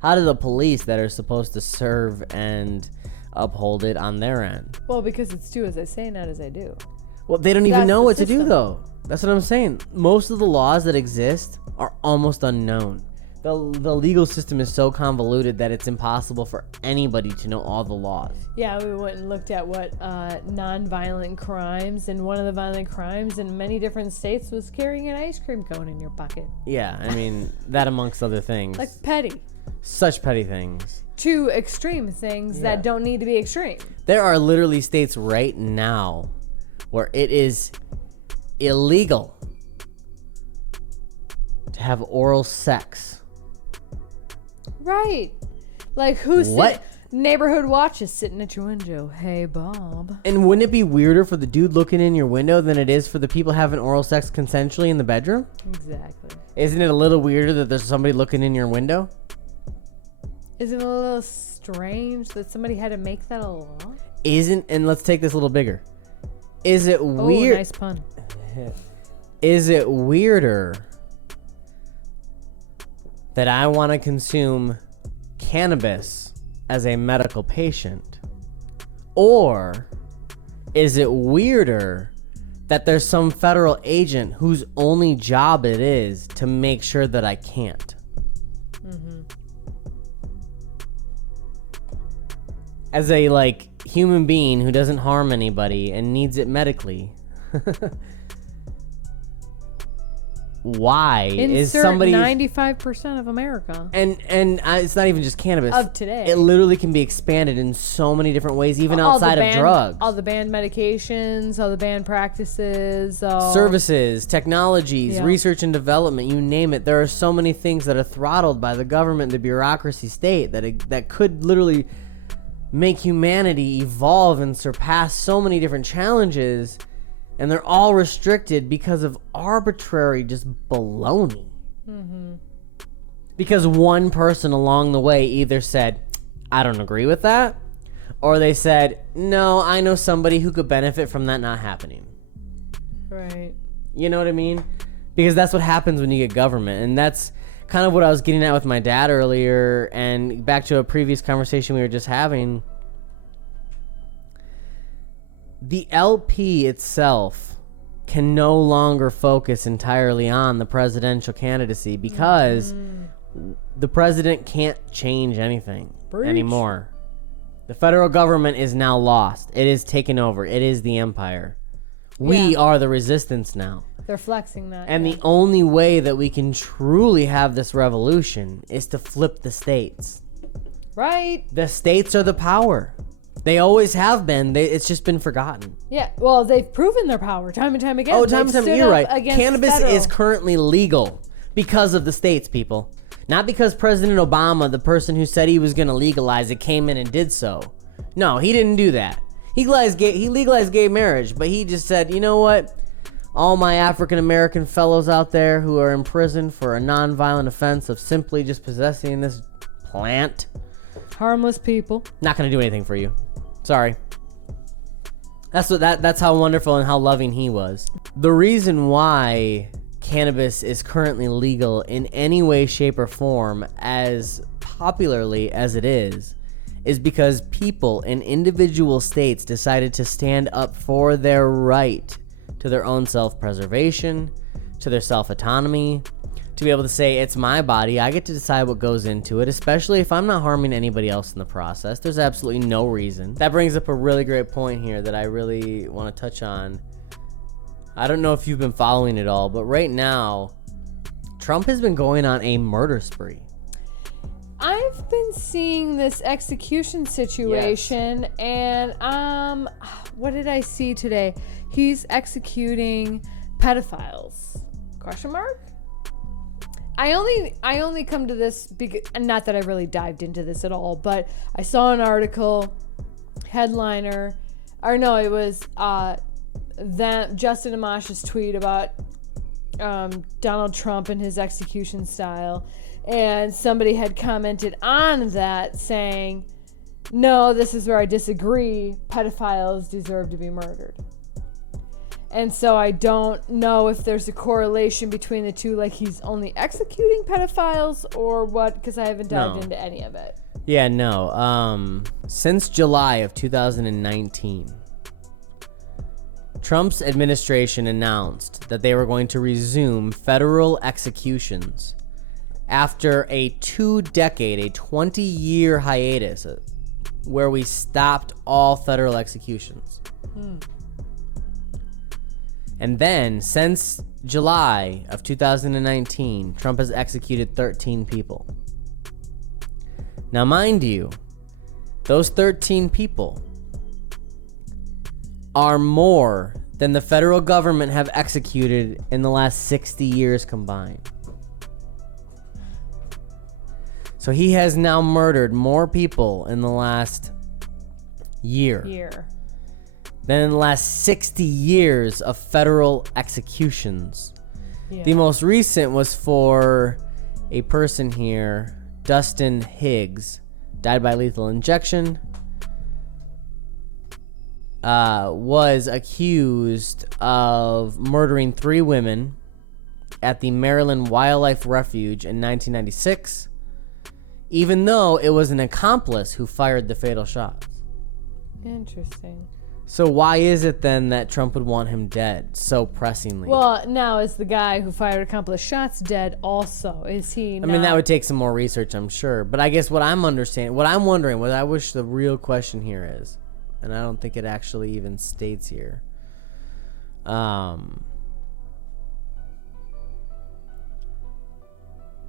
How do the police that are supposed to serve and uphold it on their end? Well, because it's do as I say, not as I do. Well, they don't even That's know the what to do, system. though. That's what I'm saying. Most of the laws that exist are almost unknown. The legal system is so convoluted that it's impossible for anybody to know all the laws. Yeah, we went and looked at what non-violent crimes, and one of the violent crimes in many different states was carrying an ice cream cone in your pocket. Yeah, I mean, that amongst other things. Like petty. Such petty things. To extreme things Yeah. that don't need to be extreme. There are literally states right now where it is illegal to have oral sex. Right. Like who's What? Neighborhood watch is sitting at your window. Hey, Bob. And wouldn't it be weirder for the dude looking in your window than it is for the people having oral sex consensually in the bedroom? Exactly. Isn't it a little weirder that there's somebody looking in your window? Isn't it a little strange that somebody had to make that a law? And let's take this a little bigger. Is it Oh, weird? nice pun. Is it weirder that I want to consume cannabis as a medical patient? Or is it weirder that there's some federal agent whose only job it is to make sure that I can't? As a human being who doesn't harm anybody and needs it medically. Why is Insert somebody 95% of America and it's not even just cannabis of today. It literally can be expanded in so many different ways, even outside of drugs. All the banned medications, all the banned practices, Services, technologies, Yeah. research and development, you name it. There are so many things that are throttled by the government, the bureaucracy state, that could literally make humanity evolve and surpass so many different challenges, and they're all restricted because of arbitrary just baloney. Because one person along the way either said, I don't agree with that, or they said, no, I know somebody who could benefit from that not happening. Right. You know what I mean? Because that's what happens when you get government. And that's kind of what I was getting at with my dad earlier, and back to a previous conversation we were just having. The LP itself can no longer focus entirely on the presidential candidacy because the president can't change anything anymore. The federal government is now lost. It is taken over. It is the empire. We Yeah. are the resistance now. They're flexing that. And yeah. the only way that we can truly have this revolution is to flip the states. Right. The states are the power. They always have been. It's just been forgotten. Yeah. Well, they've proven their power time and time again. Oh, time and They've time. stood You're up right. against Cannabis federal. is currently legal because of the states, people. Not because President Obama, the person who said he was going to legalize it, came in and did so. No, he didn't do that. He legalized gay marriage, but he just said, you know what? All my African American fellows out there who are in prison for a non-violent offense of simply just possessing this plant, Harmless people. not going to do anything for you. Sorry. That's how wonderful and how loving he was. The reason why cannabis is currently legal in any way, shape, or form as popularly as it is because people in individual states decided to stand up for their right to their own self-preservation, to their self-autonomy, to be able to say, it's my body, I get to decide what goes into it, especially if I'm not harming anybody else in the process. There's absolutely no reason. That brings up a really great point here that I really want to touch on. I don't know if you've been following it all, but right now, Trump has been going on a murder spree. I've been seeing this execution situation, and what did I see today? He's executing pedophiles. Question mark? I only come to this because, not that I really dived into this at all, but I saw an article, headliner, or no, it was that Justin Amash's tweet about Donald Trump and his execution style, and somebody had commented on that saying, no, this is where I disagree, pedophiles deserve to be murdered. And so I don't know if there's a correlation between the two, like he's only executing pedophiles or what, because I haven't dived into any of it. Yeah, no. Since July of 2019, Trump's administration announced that they were going to resume federal executions after a 20-year hiatus where we stopped all federal executions. And then, since July of 2019, Trump has executed 13 people. Now, mind you, those 13 people are more than the federal government have executed in the last 60 years combined. So he has now murdered more people in the last year than in the last 60 years of federal executions. The most recent was for a person here, Dustin Higgs, died by lethal injection, was accused of murdering 3 women at the Maryland Wildlife Refuge in 1996, even though it was an accomplice who fired the fatal shots. Interesting. So why is it then that Trump would want him dead so pressingly? Well, now is the guy who fired accomplice shots dead also? Is he not? I mean, that would take some more research, I'm sure. But I guess what I'm wondering, what I wish the real question here is, and I don't think it actually even states here,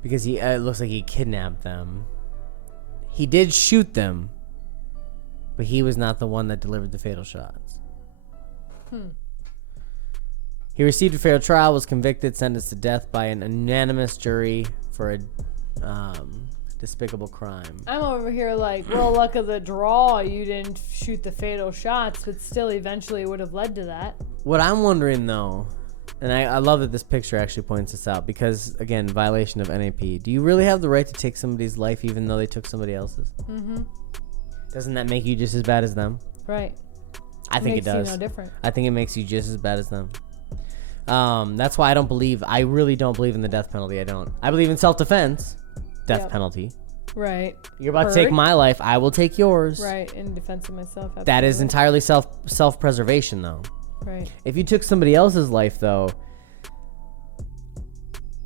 because it looks like he kidnapped them. He did shoot them, but he was not the one that delivered the fatal shots. He received a fair trial, was convicted, sentenced to death by an unanimous jury for a despicable crime. I'm over here like, well, luck of the draw, you didn't shoot the fatal shots, but still eventually it would have led to that. What I'm wondering, though, and I love that this picture actually points this out, because, again, violation of NAP. Do you really have the right to take somebody's life even though they took somebody else's? Mm-hmm. Doesn't that make you just as bad as them? Right. I think it does. Makes you no different. I think it makes you just as bad as them. That's why I really don't believe in the death penalty. I don't. I believe in self-defense, death penalty. Right. You're about to take my life, I will take yours. Right, in defense of myself. Absolutely. That is entirely self-preservation, though. Right. If you took somebody else's life, though,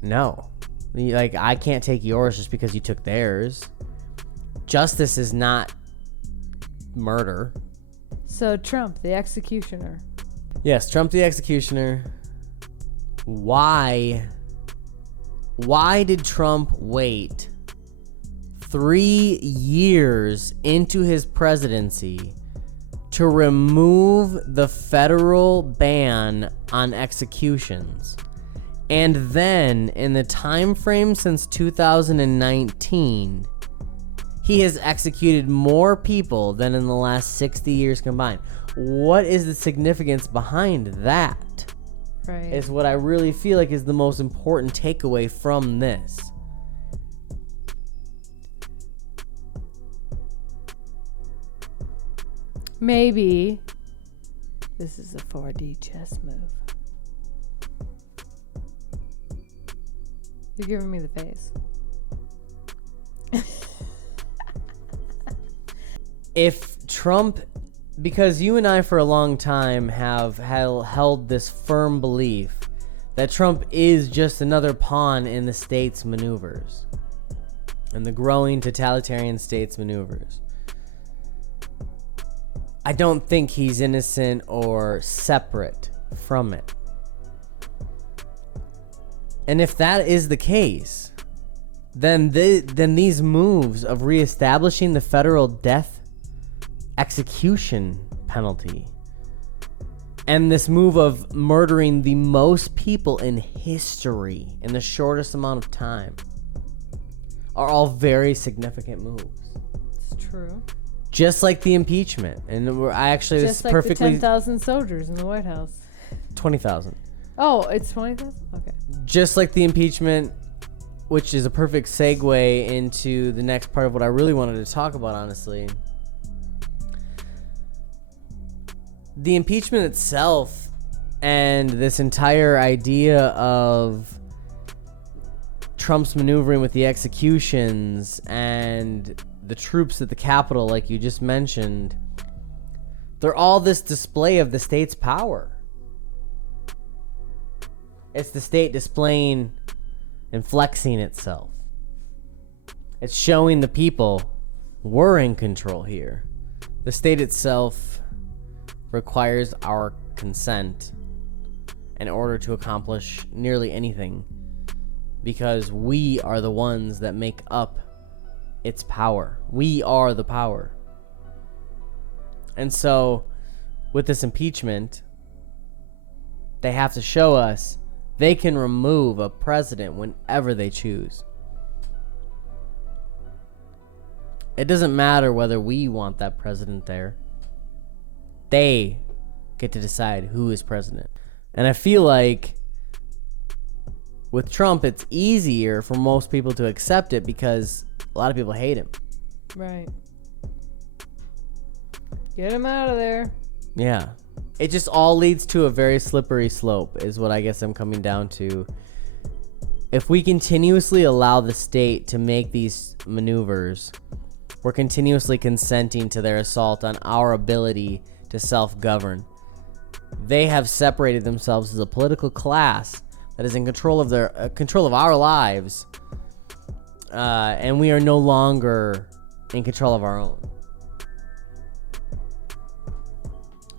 no. Like, I can't take yours just because you took theirs. Justice is not murder. So Trump, the executioner. Yes, Trump the executioner. Why did Trump wait 3 years into his presidency to remove the federal ban on executions? And then, in the time frame since 2019, he has executed more people than in the last 60 years combined. What is the significance behind that? Right. Is what I really feel like is the most important takeaway from this. Maybe This is a 4D chess move. You're giving me the face. If Trump, because you and I for a long time have held this firm belief that Trump is just another pawn in the state's maneuvers, in the growing totalitarian state's maneuvers. I don't think he's innocent or separate from it. And if that is the case, then these moves of reestablishing the federal death execution penalty and this move of murdering the most people in history in the shortest amount of time are all very significant moves. It's true. Just like the impeachment. And I actually just like perfectly the 10,000 soldiers in the White House. 20,000. Oh, it's 20,000? Okay. Just like the impeachment, which is a perfect segue into the next part of what I really wanted to talk about, honestly. The impeachment itself and this entire idea of Trump's maneuvering with the executions and the troops at the Capitol, like you just mentioned, they're all this display of the state's power. It's the state displaying and flexing itself. It's showing the people we're in control here. The state itself requires our consent in order to accomplish nearly anything, because we are the ones that make up its power. We are the power. And so with this impeachment, they have to show us they can remove a president whenever they choose. It doesn't matter whether we want that president there. They get to decide who is president. And I feel like with Trump, it's easier for most people to accept it because a lot of people hate him. Right. Get him out of there. Yeah. It just all leads to a very slippery slope is what I guess I'm coming down to. If we continuously allow the state to make these maneuvers, we're continuously consenting to their assault on our ability to self-govern. They have separated themselves as a political class that is in control of our lives, and we are no longer in control of our own.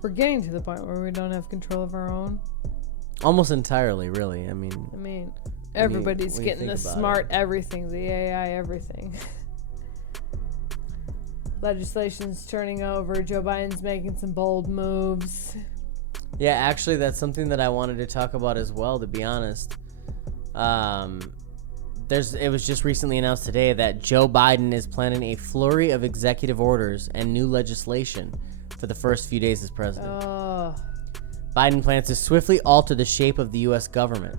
We're getting to the point where we don't have control of our own. Almost entirely, really. I mean, everybody's getting the smart everything, the AI everything. Legislation's turning over. Joe Biden's making some bold moves. Yeah, actually, that's something that I wanted to talk about as well, to be honest. It was just recently announced today that Joe Biden is planning a flurry of executive orders and new legislation for the first few days as president. Oh. Biden plans to swiftly alter the shape of the U.S. government.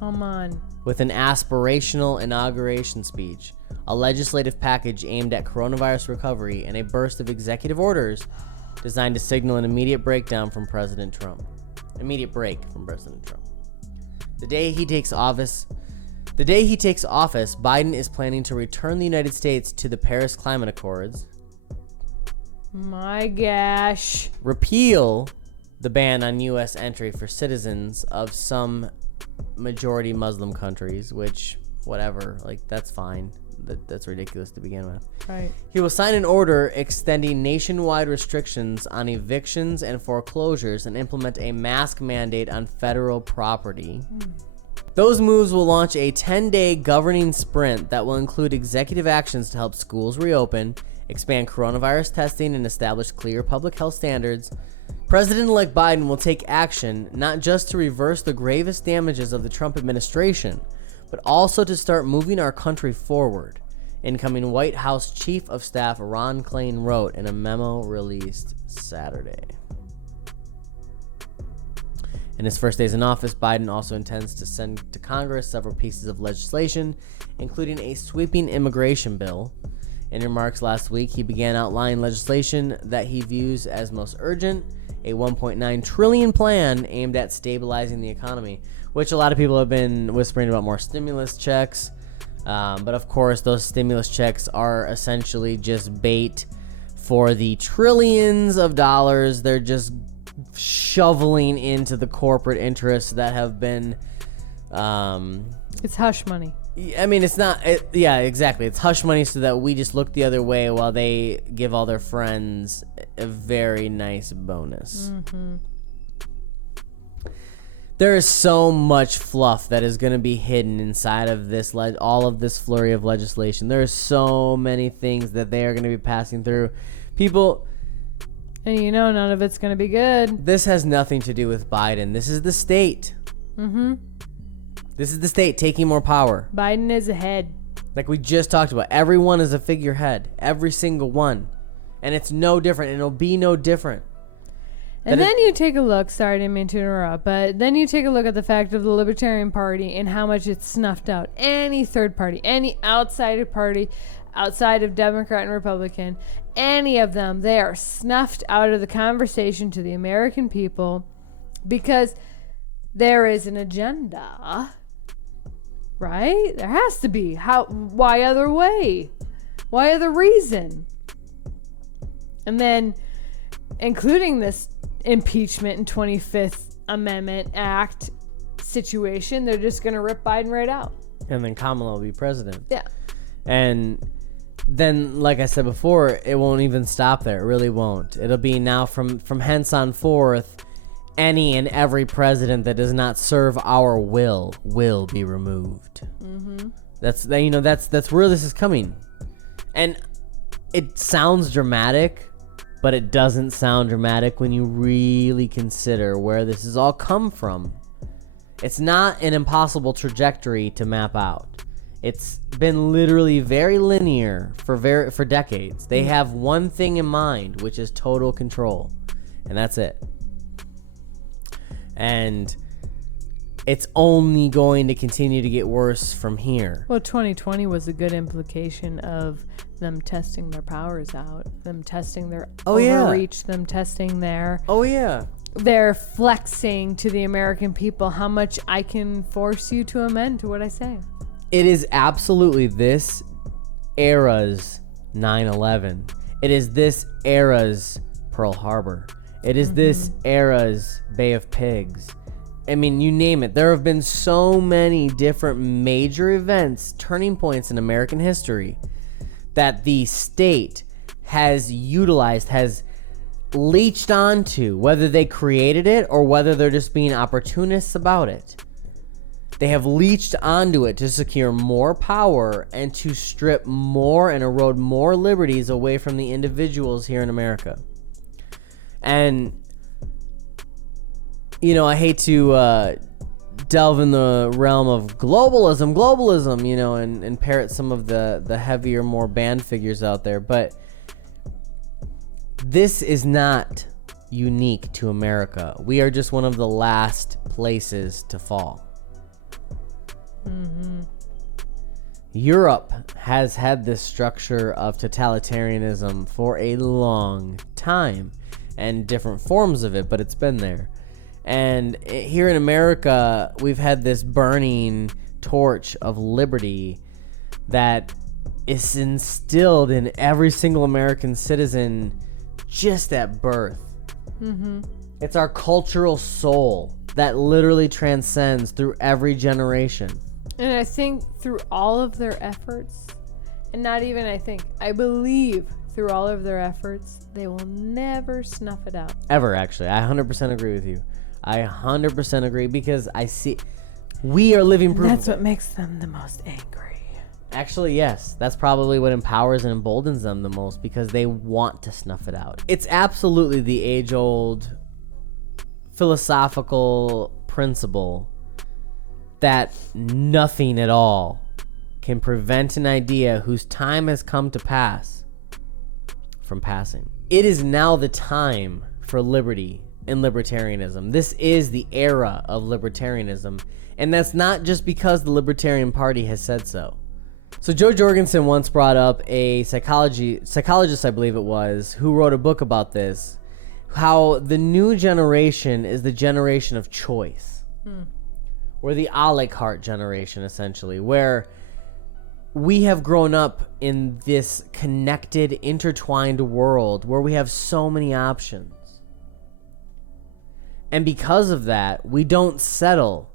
Come on. With an aspirational inauguration speech, a legislative package aimed at coronavirus recovery, and a burst of executive orders designed to signal an immediate break from President Trump. The day he takes office, Biden is planning to return the United States to the Paris Climate Accords. My gosh. Repeal the ban on U.S. entry for citizens of some majority Muslim countries, which, whatever, like, that's fine. That's ridiculous to begin with. Right. He will sign an order extending nationwide restrictions on evictions and foreclosures and implement a mask mandate on federal property. Those moves will launch a 10-day governing sprint that will include executive actions to help schools reopen, expand coronavirus testing, and establish clear public health standards. President-elect Biden will take action not just to reverse the gravest damages of the Trump administration, but also to start moving our country forward, incoming White House Chief of Staff Ron Klain wrote in a memo released Saturday. In his first days in office, Biden also intends to send to Congress several pieces of legislation, including a sweeping immigration bill. In remarks last week, he began outlining legislation that he views as most urgent, a $1.9 trillion plan aimed at stabilizing the economy, which a lot of people have been whispering about more stimulus checks. But of course, those stimulus checks are essentially just bait for the trillions of dollars they're just shoveling into the corporate interests that have been... it's hush money. I mean, it's not... yeah, exactly. It's hush money so that we just look the other way while they give all their friends a very nice bonus. Mm-hmm. There is so much fluff that is going to be hidden inside of this, all of this flurry of legislation. There are so many things that they are going to be passing through. People... And you know none of it's going to be good. This has nothing to do with Biden. This is the state. Mm-hmm. This is the state taking more power. Biden is ahead. Like we just talked about. Everyone is a figurehead. Every single one. And it's no different. And it'll be no different. And then you take a look, sorry, I didn't mean to interrupt, but then you take a look at the fact of the Libertarian Party and how much it's snuffed out any third party, any outside party, outside of Democrat and Republican, any of them, they are snuffed out of the conversation to the American people because there is an agenda, right? There has to be. Why other way? Why other reason? And then, including this impeachment and 25th Amendment Act situation, they're just going to rip Biden right out. And then Kamala will be president. Yeah. And then, like I said before, it won't even stop there. It really won't. It'll be now from hence on forth, any and every president that does not serve our will be removed. Mm-hmm. That's where this is coming. And it sounds dramatic, but it doesn't sound dramatic when you really consider where this has all come from. It's not an impossible trajectory to map out. It's been literally very linear for decades. They have one thing in mind, which is total control, and that's it. And it's only going to continue to get worse from here. Well, 2020 was a good implication of them testing their powers out, them testing their overreach, them testing their... Oh, yeah. They're flexing to the American people how much I can force you to amend to what I say. It is absolutely this era's 9/11. It is this era's Pearl Harbor. It is this era's Bay of Pigs. I mean, you name it. There have been so many different major events, turning points in American history that the state has utilized, has leached onto, whether they created it or whether they're just being opportunists about it. They have leached onto it to secure more power and to strip more and erode more liberties away from the individuals here in America. And, you know, I hate to delve in the realm of globalism, you know, and parrot some of the heavier, more banned figures out there, but this is not unique to America. We are just one of the last places to fall. Mm-hmm. Europe has had this structure of totalitarianism for a long time and different forms of it, but it's been there. And here in America, we've had this burning torch of liberty that is instilled in every single American citizen just at birth. Mm-hmm. It's our cultural soul that literally transcends through every generation. And I think through all of their efforts, and not even I believe through all of their efforts, they will never snuff it out. Ever, actually. I 100% agree with you. I 100% agree because I see... We are living proof. That's what makes them the most angry. Actually, yes. That's probably what empowers and emboldens them the most because they want to snuff it out. It's absolutely the age-old philosophical principle that nothing at all can prevent an idea whose time has come to pass from passing. It is now the time for liberty and libertarianism. This is the era of libertarianism, and that's not just because the Libertarian Party has said so. So Joe Jorgensen once brought up a psychologist, I believe it was, who wrote a book about this, how the new generation is the generation of choice. Or the a la carte generation, essentially, where we have grown up in this connected, intertwined world where we have so many options. And because of that, we don't settle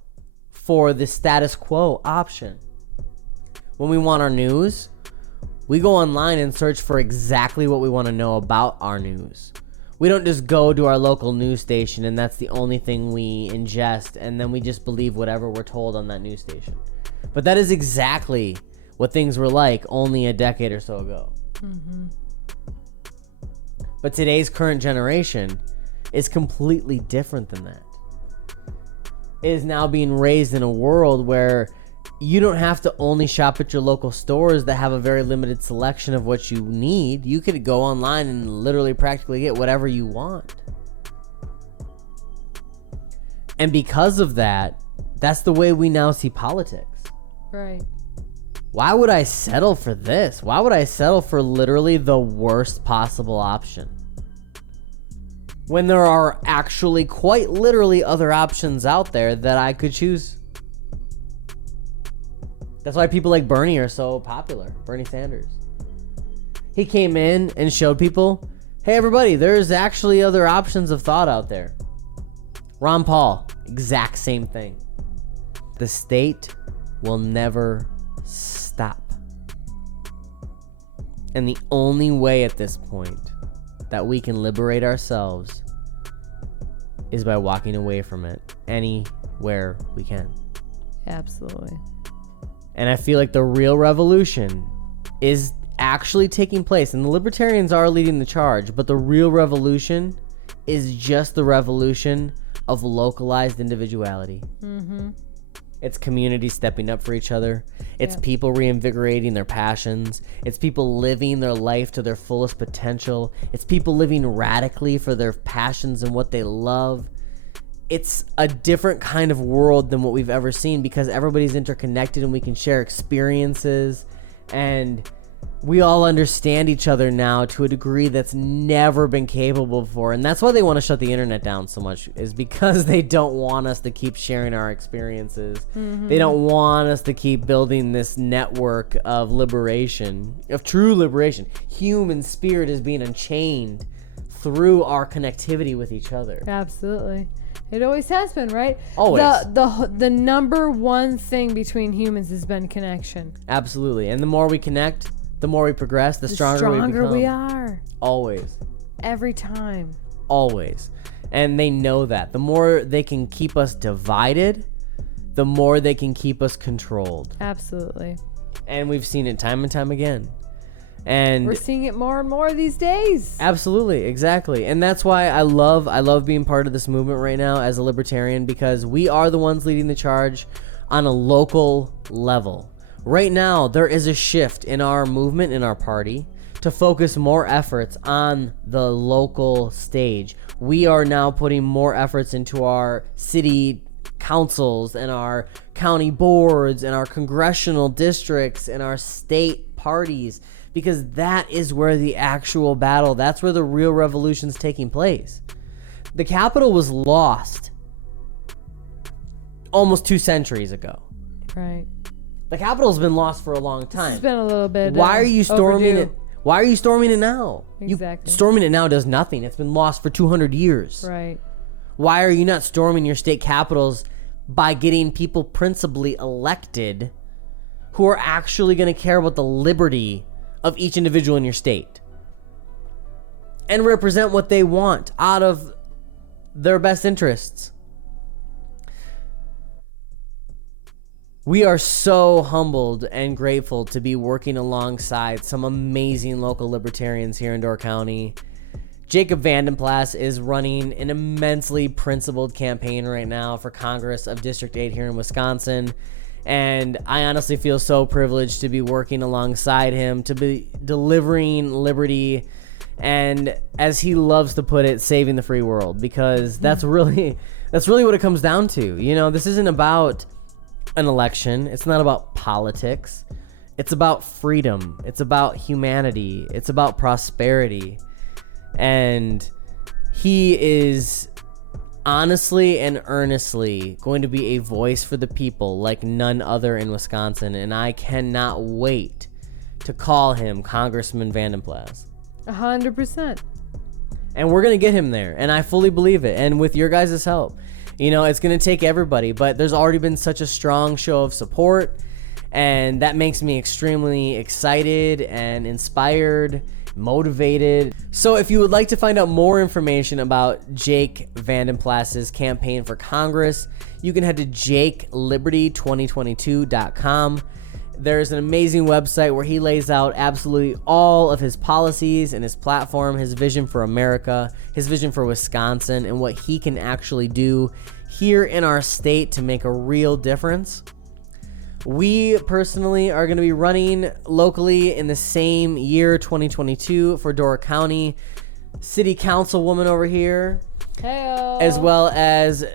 for the status quo option. When we want our news, we go online and search for exactly what we want to know about our news. We don't just go to our local news station and that's the only thing we ingest, and then we just believe whatever we're told on that news station. But that is exactly what things were like only a decade or so ago. But today's current generation is completely different than that. It is now being raised in a world where you don't have to only shop at your local stores that have a very limited selection of what you need. You could go online and literally practically get whatever you want. And because of that, that's the way we now see politics. Right. Why would I settle for this? Why would I settle for literally the worst possible option? When there are actually quite literally other options out there that I could choose. That's why people like Bernie are so popular. Bernie Sanders. He came in and showed people, hey everybody, there's actually other options of thought out there. Ron Paul, exact same thing. The state will never stop. And the only way at this point that we can liberate ourselves is by walking away from it anywhere we can. Absolutely. And I feel like the real revolution is actually taking place, and the libertarians are leading the charge, but the real revolution is just the revolution of localized individuality. It's communities stepping up for each other. It's people reinvigorating their passions. It's people living their life to their fullest potential. It's people living radically for their passions and what they love. It's a different kind of world than what we've ever seen because everybody's interconnected and we can share experiences, and we all understand each other now to a degree that's never been capable before. And that's why they want to shut the internet down so much, is because they don't want us to keep sharing our experiences. They don't want us to keep building this network of liberation, of true liberation. Human spirit is being unchained through our connectivity with each other. Absolutely. It always has been, right? Always. The number one thing between humans has been connection. Absolutely. And the more we connect, the more we progress, the stronger we become. we are. Always. Every time. Always. And they know that. The more they can keep us divided, the more they can keep us controlled. Absolutely. And we've seen it time and time again. And we're seeing it more and more these days. Absolutely, exactly. And that's why I love being part of this movement right now as a libertarian, because we are the ones leading the charge on a local level. Right now, there is a shift in our movement, in our party, to focus more efforts on the local stage. We are now putting more efforts into our city councils and our county boards and our congressional districts and our state parties, because that is where the actual battle, that's where the real revolution's taking place. The Capitol was lost almost 2 centuries ago. Right. The Capitol's been lost for a long time. It's been a little bit Why are you storming overdue. it? Why are you storming it now? Exactly. Storming it now does nothing. It's been lost for 200 years. Right. Why are you not storming your state capitals by getting people principally elected who are actually going to care about the liberty of each individual in your state and represent what they want out of their best interests? We are so humbled and grateful to be working alongside some amazing local libertarians here in Door County. Jacob Vandenplas is running an immensely principled campaign right now for Congress of District 8 here in Wisconsin. And I honestly feel so privileged to be working alongside him, to be delivering liberty, and as he loves to put it, saving the free world, because that's really what it comes down to. You know, this isn't about an election. It's not about politics. It's about freedom. It's about humanity. It's about prosperity. And He is honestly and earnestly going to be a voice for the people like none other in Wisconsin, and I cannot wait to call him Congressman Vandenplas. 100%. And we're going to get him there, and I fully believe it. And with your guys' help, it's going to take everybody, but there's already been such a strong show of support, and that makes me extremely excited and inspired, motivated. So if you would like to find out more information about Jake Vandenplas's campaign for Congress, you can head to jakeliberty2022.com. There's an amazing website where he lays out absolutely all of his policies and his platform, his vision for America, his vision for Wisconsin, and what he can actually do here in our state to make a real difference. We personally are going to be running locally in the same year, 2022, for Door County City Councilwoman over here, Hey-o. as well as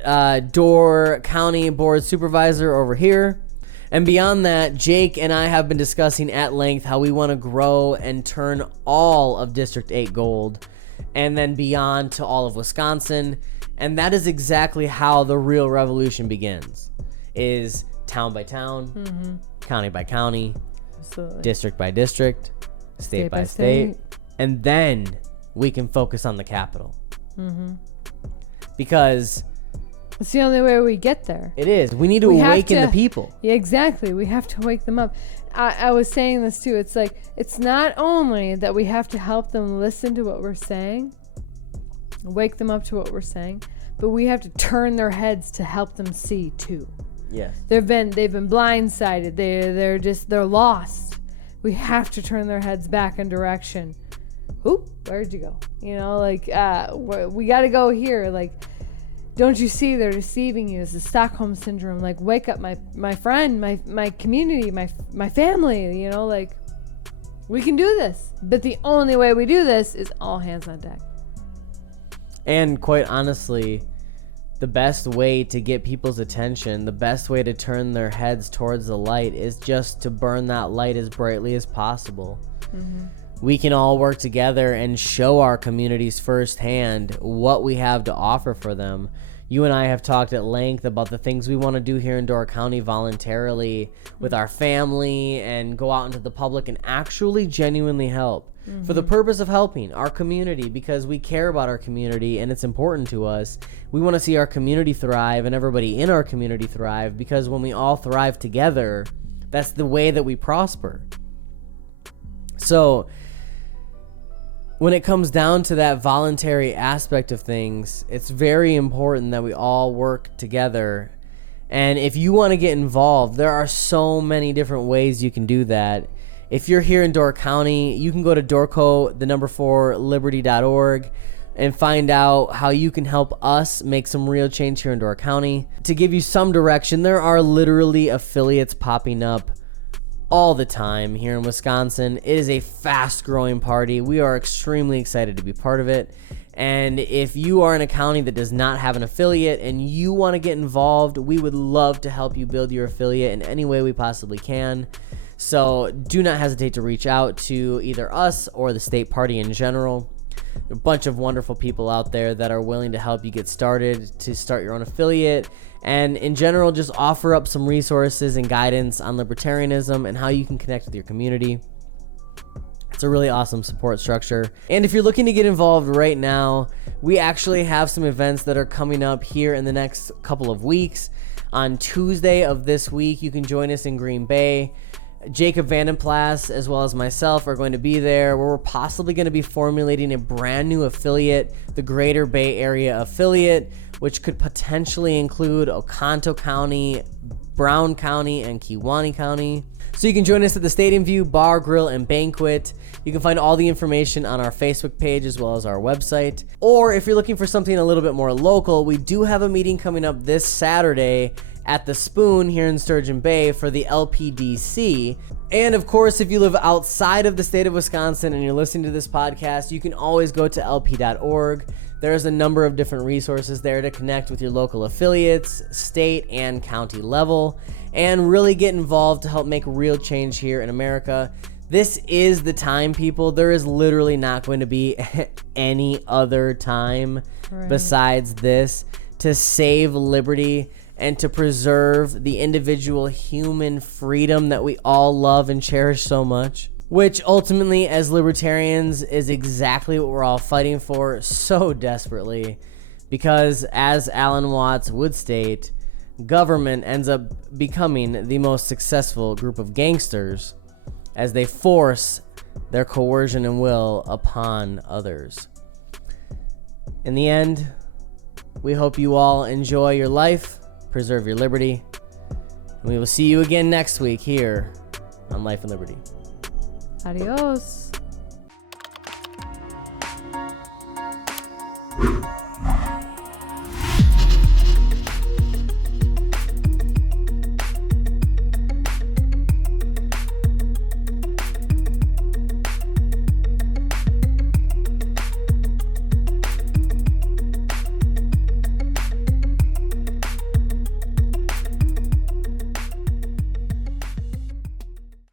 Door County Board Supervisor over here. And beyond that, Jake and I have been discussing at length how we want to grow and turn all of District 8 gold, and then beyond to all of Wisconsin. And that is exactly how the real revolution begins, is town by town, county by county, Absolutely. district by district, state by state. And then we can focus on the capital. Because It's the only way we get there. it is. We need to awaken the people. Yeah, exactly. We have to wake them up. I was saying this too. It's like, it's not only that we have to help them listen to what we're saying, wake them up to what we're saying, but we have to turn their heads to help them see too. Yes. They've been blindsided. They're lost. We have to turn their heads back in direction. Oop, where'd you go? We got to go here. Don't you see they're deceiving you? It's the Stockholm syndrome. Wake up, my friend, my community, my family. We can do this. But the only way we do this is all hands on deck. And quite honestly, the best way to get people's attention, the best way to turn their heads towards the light is just to burn that light as brightly as possible. We can all work together and show our communities firsthand what we have to offer for them. You and I have talked at length about the things we want to do here in Door County voluntarily with our family, and go out into the public and actually genuinely help for the purpose of helping our community, because we care about our community and it's important to us. We want to see our community thrive and everybody in our community thrive, because when we all thrive together, that's the way that we prosper. So when it comes down to that voluntary aspect of things, it's very important that we all work together. And if you want to get involved, there are so many different ways you can do that. If you're here in Door County, you can go to Liberty.org and find out how you can help us make some real change here in Door County. To give you some direction, there are literally affiliates popping up all the time here in Wisconsin. It is a fast growing party. We are extremely excited to be part of it. And if you are in a county that does not have an affiliate and you want to get involved, we would love to help you build your affiliate in any way we possibly can. So do not hesitate to reach out to either us or the state party in general. There are a bunch of wonderful people out there that are willing to help you get started, to start your own affiliate, and in general just offer up some resources and guidance on libertarianism and how you can connect with your community. It's a really awesome support structure. And if you're looking to get involved right now, we actually have some events that are coming up here in the next couple of weeks. On Tuesday of this week, you can join us in Green Bay. Jacob Vandenplas, as well as myself, are going to be there, where we're possibly going to be formulating a brand new affiliate, the Greater Bay Area affiliate, which could potentially include Oconto County, Brown County, and Kewaunee County. So you can join us at the Stadium View Bar, Grill, and Banquet. You can find all the information on our Facebook page as well as our website. Or if you're looking for something a little bit more local, we do have a meeting coming up this Saturday at the Spoon here in Sturgeon Bay for the LPDC. And of course, if you live outside of the state of Wisconsin and you're listening to this podcast, you can always go to lp.org. There's a number of different resources there to connect with your local affiliates, state and county level, and really get involved to help make real change here in America. This is the time, people. There is literally not going to be any other time besides this to save liberty and to preserve the individual human freedom that we all love and cherish so much. Which ultimately, as libertarians, is exactly what we're all fighting for so desperately. Because, as Alan Watts would state, government ends up becoming the most successful group of gangsters as they force their coercion and will upon others. In the end, we hope you all enjoy your life, preserve your liberty, and we will see you again next week here on Life and Liberty. Adios.